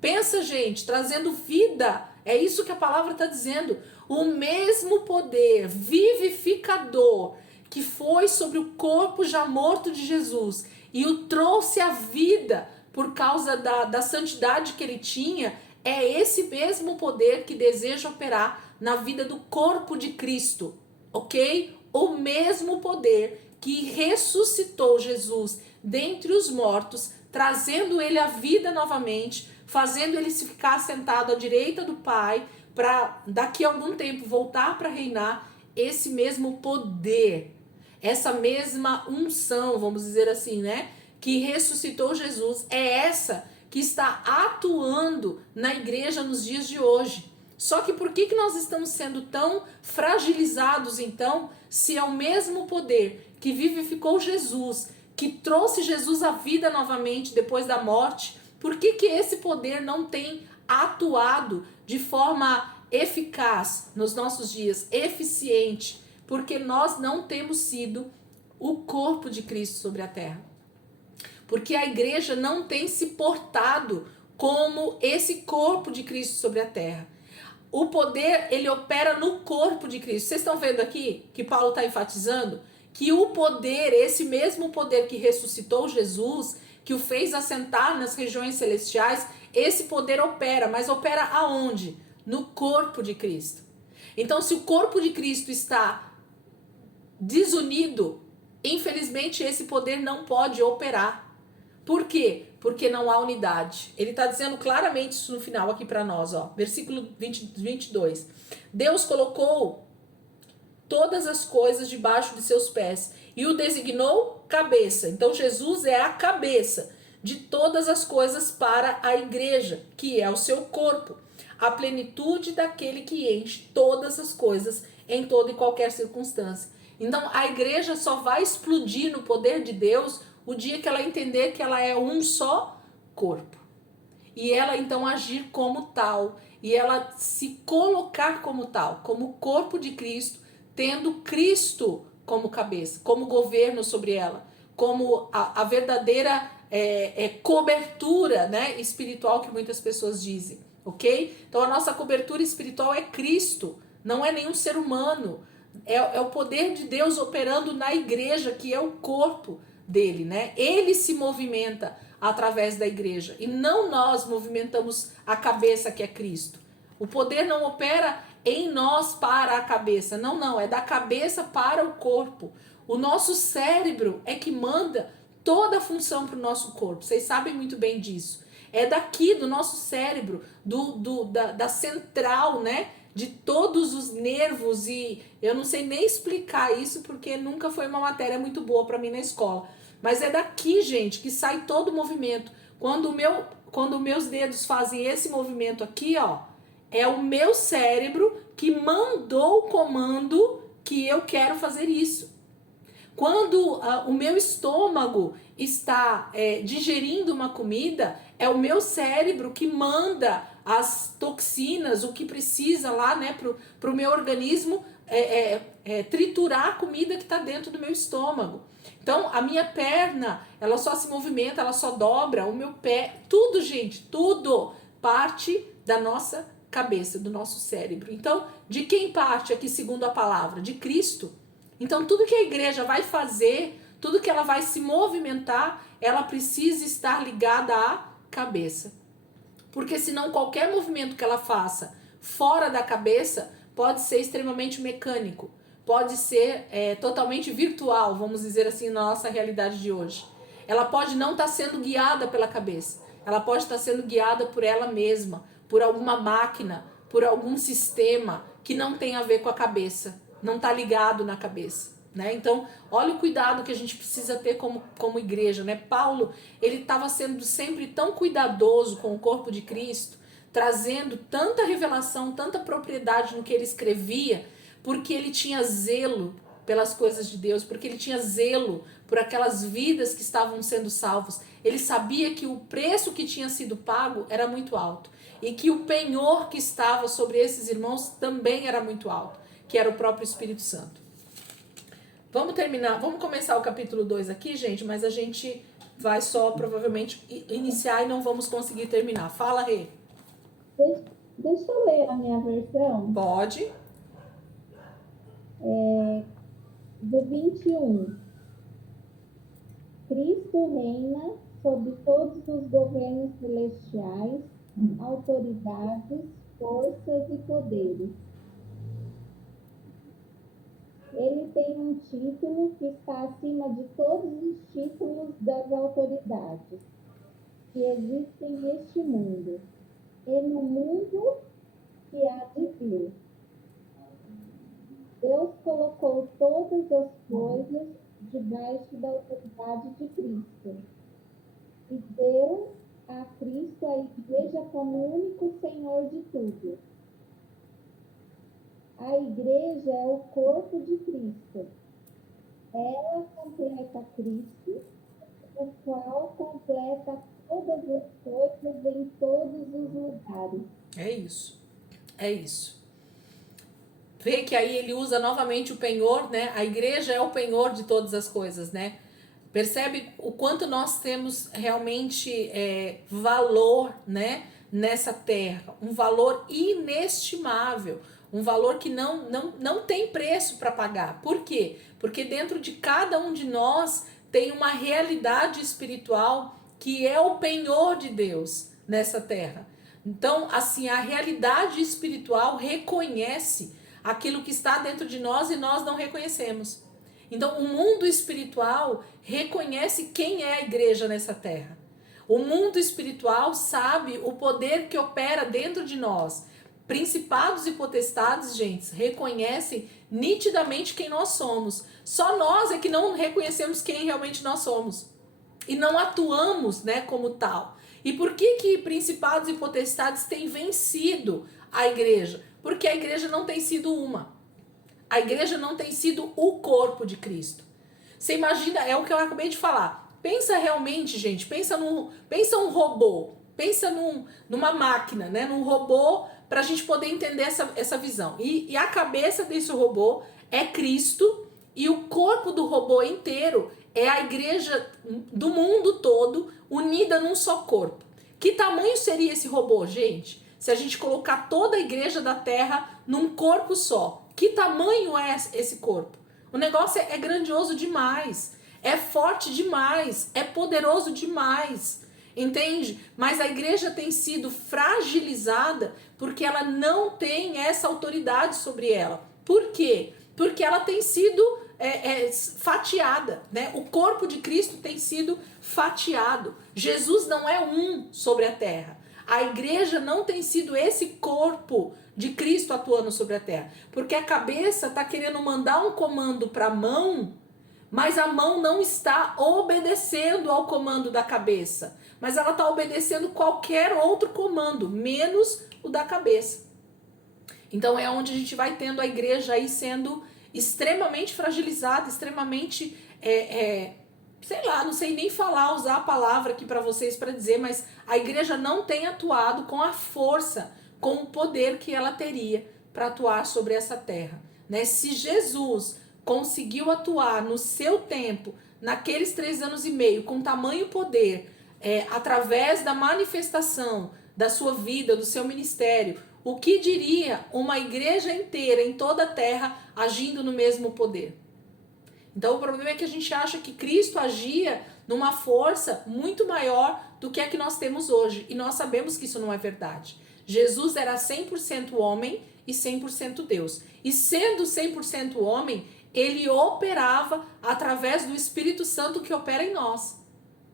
Pensa, gente, trazendo vida, é isso que a palavra está dizendo. O mesmo poder vivificador que foi sobre o corpo já morto de Jesus e o trouxe à vida por causa da santidade que ele tinha, é esse mesmo poder que deseja operar na vida do corpo de Cristo, ok? O mesmo poder que ressuscitou Jesus dentre os mortos, trazendo ele à vida novamente, fazendo ele se ficar sentado à direita do Pai, para daqui a algum tempo voltar para reinar. Esse mesmo poder, essa mesma unção, vamos dizer assim, né, que ressuscitou Jesus, é essa que está atuando na igreja nos dias de hoje. Só que por que nós estamos sendo tão fragilizados então, se é o mesmo poder que vivificou Jesus, que trouxe Jesus à vida novamente depois da morte? Por que esse poder não tem atuado de forma eficaz nos nossos dias, eficiente? Porque nós não temos sido o corpo de Cristo sobre a terra. Porque a igreja não tem se portado como esse corpo de Cristo sobre a terra. O poder, ele opera no corpo de Cristo. Vocês estão vendo aqui que Paulo está enfatizando que o poder, esse mesmo poder que ressuscitou Jesus, que o fez assentar nas regiões celestiais, esse poder opera, mas opera aonde? No corpo de Cristo. Então, se o corpo de Cristo está desunido, infelizmente esse poder não pode operar. Por quê? Porque não há unidade. Ele está dizendo claramente isso no final aqui para nós, ó, versículo 22. Deus colocou todas as coisas debaixo de seus pés e o designou cabeça. Então Jesus é a cabeça de todas as coisas para a igreja, que é o seu corpo, a plenitude daquele que enche todas as coisas em toda e qualquer circunstância. Então a igreja só vai explodir no poder de Deus o dia que ela entender que ela é um só corpo. E ela então agir como tal, e ela se colocar como tal, como corpo de Cristo, tendo Cristo como cabeça, como governo sobre ela, como a verdadeira cobertura, né, espiritual que muitas pessoas dizem, ok? Então a nossa cobertura espiritual é Cristo, não é nenhum ser humano, é o poder de Deus operando na igreja, que é o corpo dele, né? Ele se movimenta através da igreja e não nós movimentamos a cabeça, que é Cristo. O poder não opera em nós para a cabeça, não, é da cabeça para o corpo. O nosso cérebro é que manda toda a função para o nosso corpo, vocês sabem muito bem disso. É daqui do nosso cérebro, da central, né, de todos os nervos, e eu não sei nem explicar isso porque nunca foi uma matéria muito boa para mim na escola. Mas é daqui, gente, que sai todo o movimento. Quando meus dedos fazem esse movimento aqui, ó, é o meu cérebro que mandou o comando que eu quero fazer isso. Quando o meu estômago está digerindo uma comida, é o meu cérebro que manda as toxinas, o que precisa lá, né, pro meu organismo triturar a comida que está dentro do meu estômago. Então, a minha perna, ela só se movimenta, ela só dobra, o meu pé, tudo, gente, tudo parte da nossa cabeça, do nosso cérebro. Então, de quem parte aqui segundo a palavra? De Cristo. Então, tudo que a igreja vai fazer, tudo que ela vai se movimentar, ela precisa estar ligada à cabeça. Porque senão qualquer movimento que ela faça fora da cabeça pode ser extremamente mecânico, pode ser totalmente virtual, vamos dizer assim, na nossa realidade de hoje. Ela pode não estar sendo guiada pela cabeça, ela pode estar sendo guiada por ela mesma, por alguma máquina, por algum sistema que não tem a ver com a cabeça, não está ligado na cabeça. Né? Então, olha o cuidado que a gente precisa ter como igreja, né? Paulo, ele estava sendo sempre tão cuidadoso com o corpo de Cristo, trazendo tanta revelação, tanta propriedade no que ele escrevia, porque ele tinha zelo pelas coisas de Deus, porque ele tinha zelo por aquelas vidas que estavam sendo salvas. Ele sabia que o preço que tinha sido pago era muito alto e que o penhor que estava sobre esses irmãos também era muito alto, que era o próprio Espírito Santo. Vamos terminar, vamos começar o capítulo 2 aqui, gente, mas a gente vai só provavelmente iniciar e não vamos conseguir terminar. Fala, Rê. Deixa eu ler a minha versão. Pode. Do 21. Cristo reina sobre todos os governos celestiais, autoridades, forças e poderes. Ele tem um título que está acima de todos os títulos das autoridades que existem neste mundo e no mundo que há de vir. Deus colocou todas as coisas debaixo da autoridade de Cristo e deu a Cristo a igreja como o único Senhor de tudo. A igreja é o corpo de Cristo. Ela completa Cristo, o qual completa todas as coisas em todos os lugares. É isso. É isso. Vê que aí ele usa novamente o penhor, né? A igreja é o penhor de todas as coisas, né? Percebe o quanto nós temos realmente valor, né? Nessa terra. Um valor inestimável. Um valor que não tem preço para pagar. Por quê? Porque dentro de cada um de nós tem uma realidade espiritual que é o penhor de Deus nessa terra. Então, assim, a realidade espiritual reconhece aquilo que está dentro de nós e nós não reconhecemos. Então, o mundo espiritual reconhece quem é a igreja nessa terra. O mundo espiritual sabe o poder que opera dentro de nós. Principados e potestades, gente, reconhecem nitidamente quem nós somos. Só nós é que não reconhecemos quem realmente nós somos. E não atuamos, né, como tal. E por que principados e potestades têm vencido a igreja? Porque a igreja não tem sido uma. A igreja não tem sido o corpo de Cristo. Você imagina, é o que eu acabei de falar. Pensa realmente, gente, pensa um robô. Pensa numa máquina, né, num robô, para a gente poder entender essa visão. E a cabeça desse robô é Cristo e o corpo do robô inteiro é a igreja do mundo todo unida num só corpo. Que tamanho seria esse robô, gente? Se a gente colocar toda a igreja da terra num corpo só. Que tamanho é esse corpo? O negócio é grandioso demais. É forte demais. É poderoso demais. Entende? Mas a igreja tem sido fragilizada porque ela não tem essa autoridade sobre ela. Por quê? Porque ela tem sido fatiada, né? O corpo de Cristo tem sido fatiado. Jesus não é um sobre a terra. A igreja não tem sido esse corpo de Cristo atuando sobre a terra. Porque a cabeça está querendo mandar um comando para a mão, mas a mão não está obedecendo ao comando da cabeça. Mas ela está obedecendo qualquer outro comando, menos o da cabeça. Então é onde a gente vai tendo a igreja aí sendo extremamente fragilizada, extremamente sei lá, não sei nem falar, usar a palavra aqui para vocês para dizer, mas a igreja não tem atuado com a força, com o poder que ela teria para atuar sobre essa terra, né? Se Jesus conseguiu atuar no seu tempo, naqueles 3 anos e meio, com tamanho poder, através da manifestação da sua vida, do seu ministério, o que diria uma igreja inteira em toda a terra agindo no mesmo poder? Então o problema é que a gente acha que Cristo agia numa força muito maior do que a que nós temos hoje. E nós sabemos que isso não é verdade. Jesus era 100% homem e 100% Deus. E sendo 100% homem, ele operava através do Espírito Santo que opera em nós.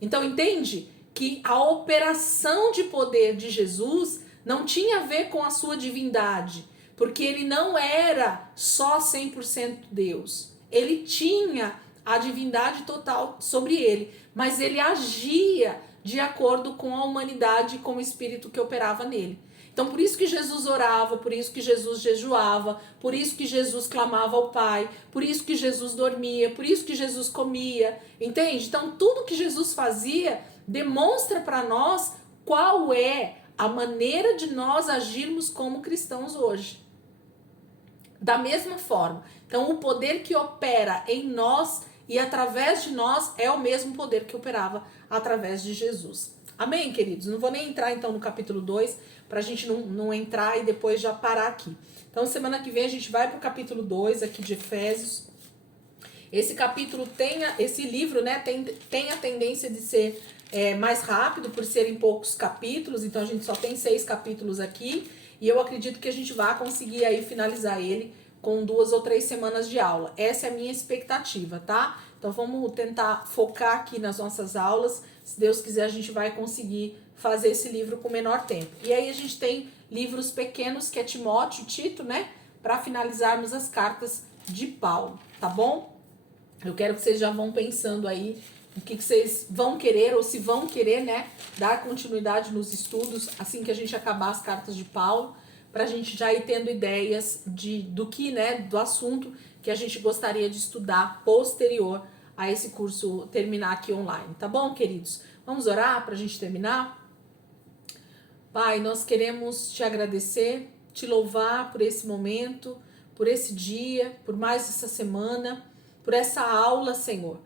Então entende que a operação de poder de Jesus não tinha a ver com a sua divindade, porque ele não era só 100% Deus. Ele tinha a divindade total sobre ele, mas ele agia de acordo com a humanidade e com o Espírito que operava nele. Então por isso que Jesus orava, por isso que Jesus jejuava, por isso que Jesus clamava ao Pai, por isso que Jesus dormia, por isso que Jesus comia, entende? Então tudo que Jesus fazia demonstra para nós qual é a maneira de nós agirmos como cristãos hoje. Da mesma forma. Então, o poder que opera em nós e através de nós é o mesmo poder que operava através de Jesus. Amém, queridos? Não vou nem entrar, então, no capítulo 2, para a gente não entrar e depois já parar aqui. Então, semana que vem a gente vai para o capítulo 2 aqui de Efésios. Esse capítulo esse livro, né, tem a tendência de ser mais rápido, por serem poucos capítulos. Então, a gente só tem 6 capítulos aqui. E eu acredito que a gente vai conseguir aí finalizar ele com 2 ou 3 semanas de aula. Essa é a minha expectativa, tá? Então vamos tentar focar aqui nas nossas aulas. Se Deus quiser, a gente vai conseguir fazer esse livro com menor tempo. E aí a gente tem livros pequenos, que é Timóteo e Tito, né? Para finalizarmos as cartas de Paulo, tá bom? Eu quero que vocês já vão pensando aí o que vocês vão querer, ou se vão querer, né, dar continuidade nos estudos assim que a gente acabar as cartas de Paulo, para a gente já ir tendo ideias do assunto que a gente gostaria de estudar posterior a esse curso terminar aqui online, tá bom, queridos? Vamos orar para a gente terminar? Pai, nós queremos te agradecer, te louvar por esse momento, por esse dia, por mais essa semana, por essa aula, Senhor.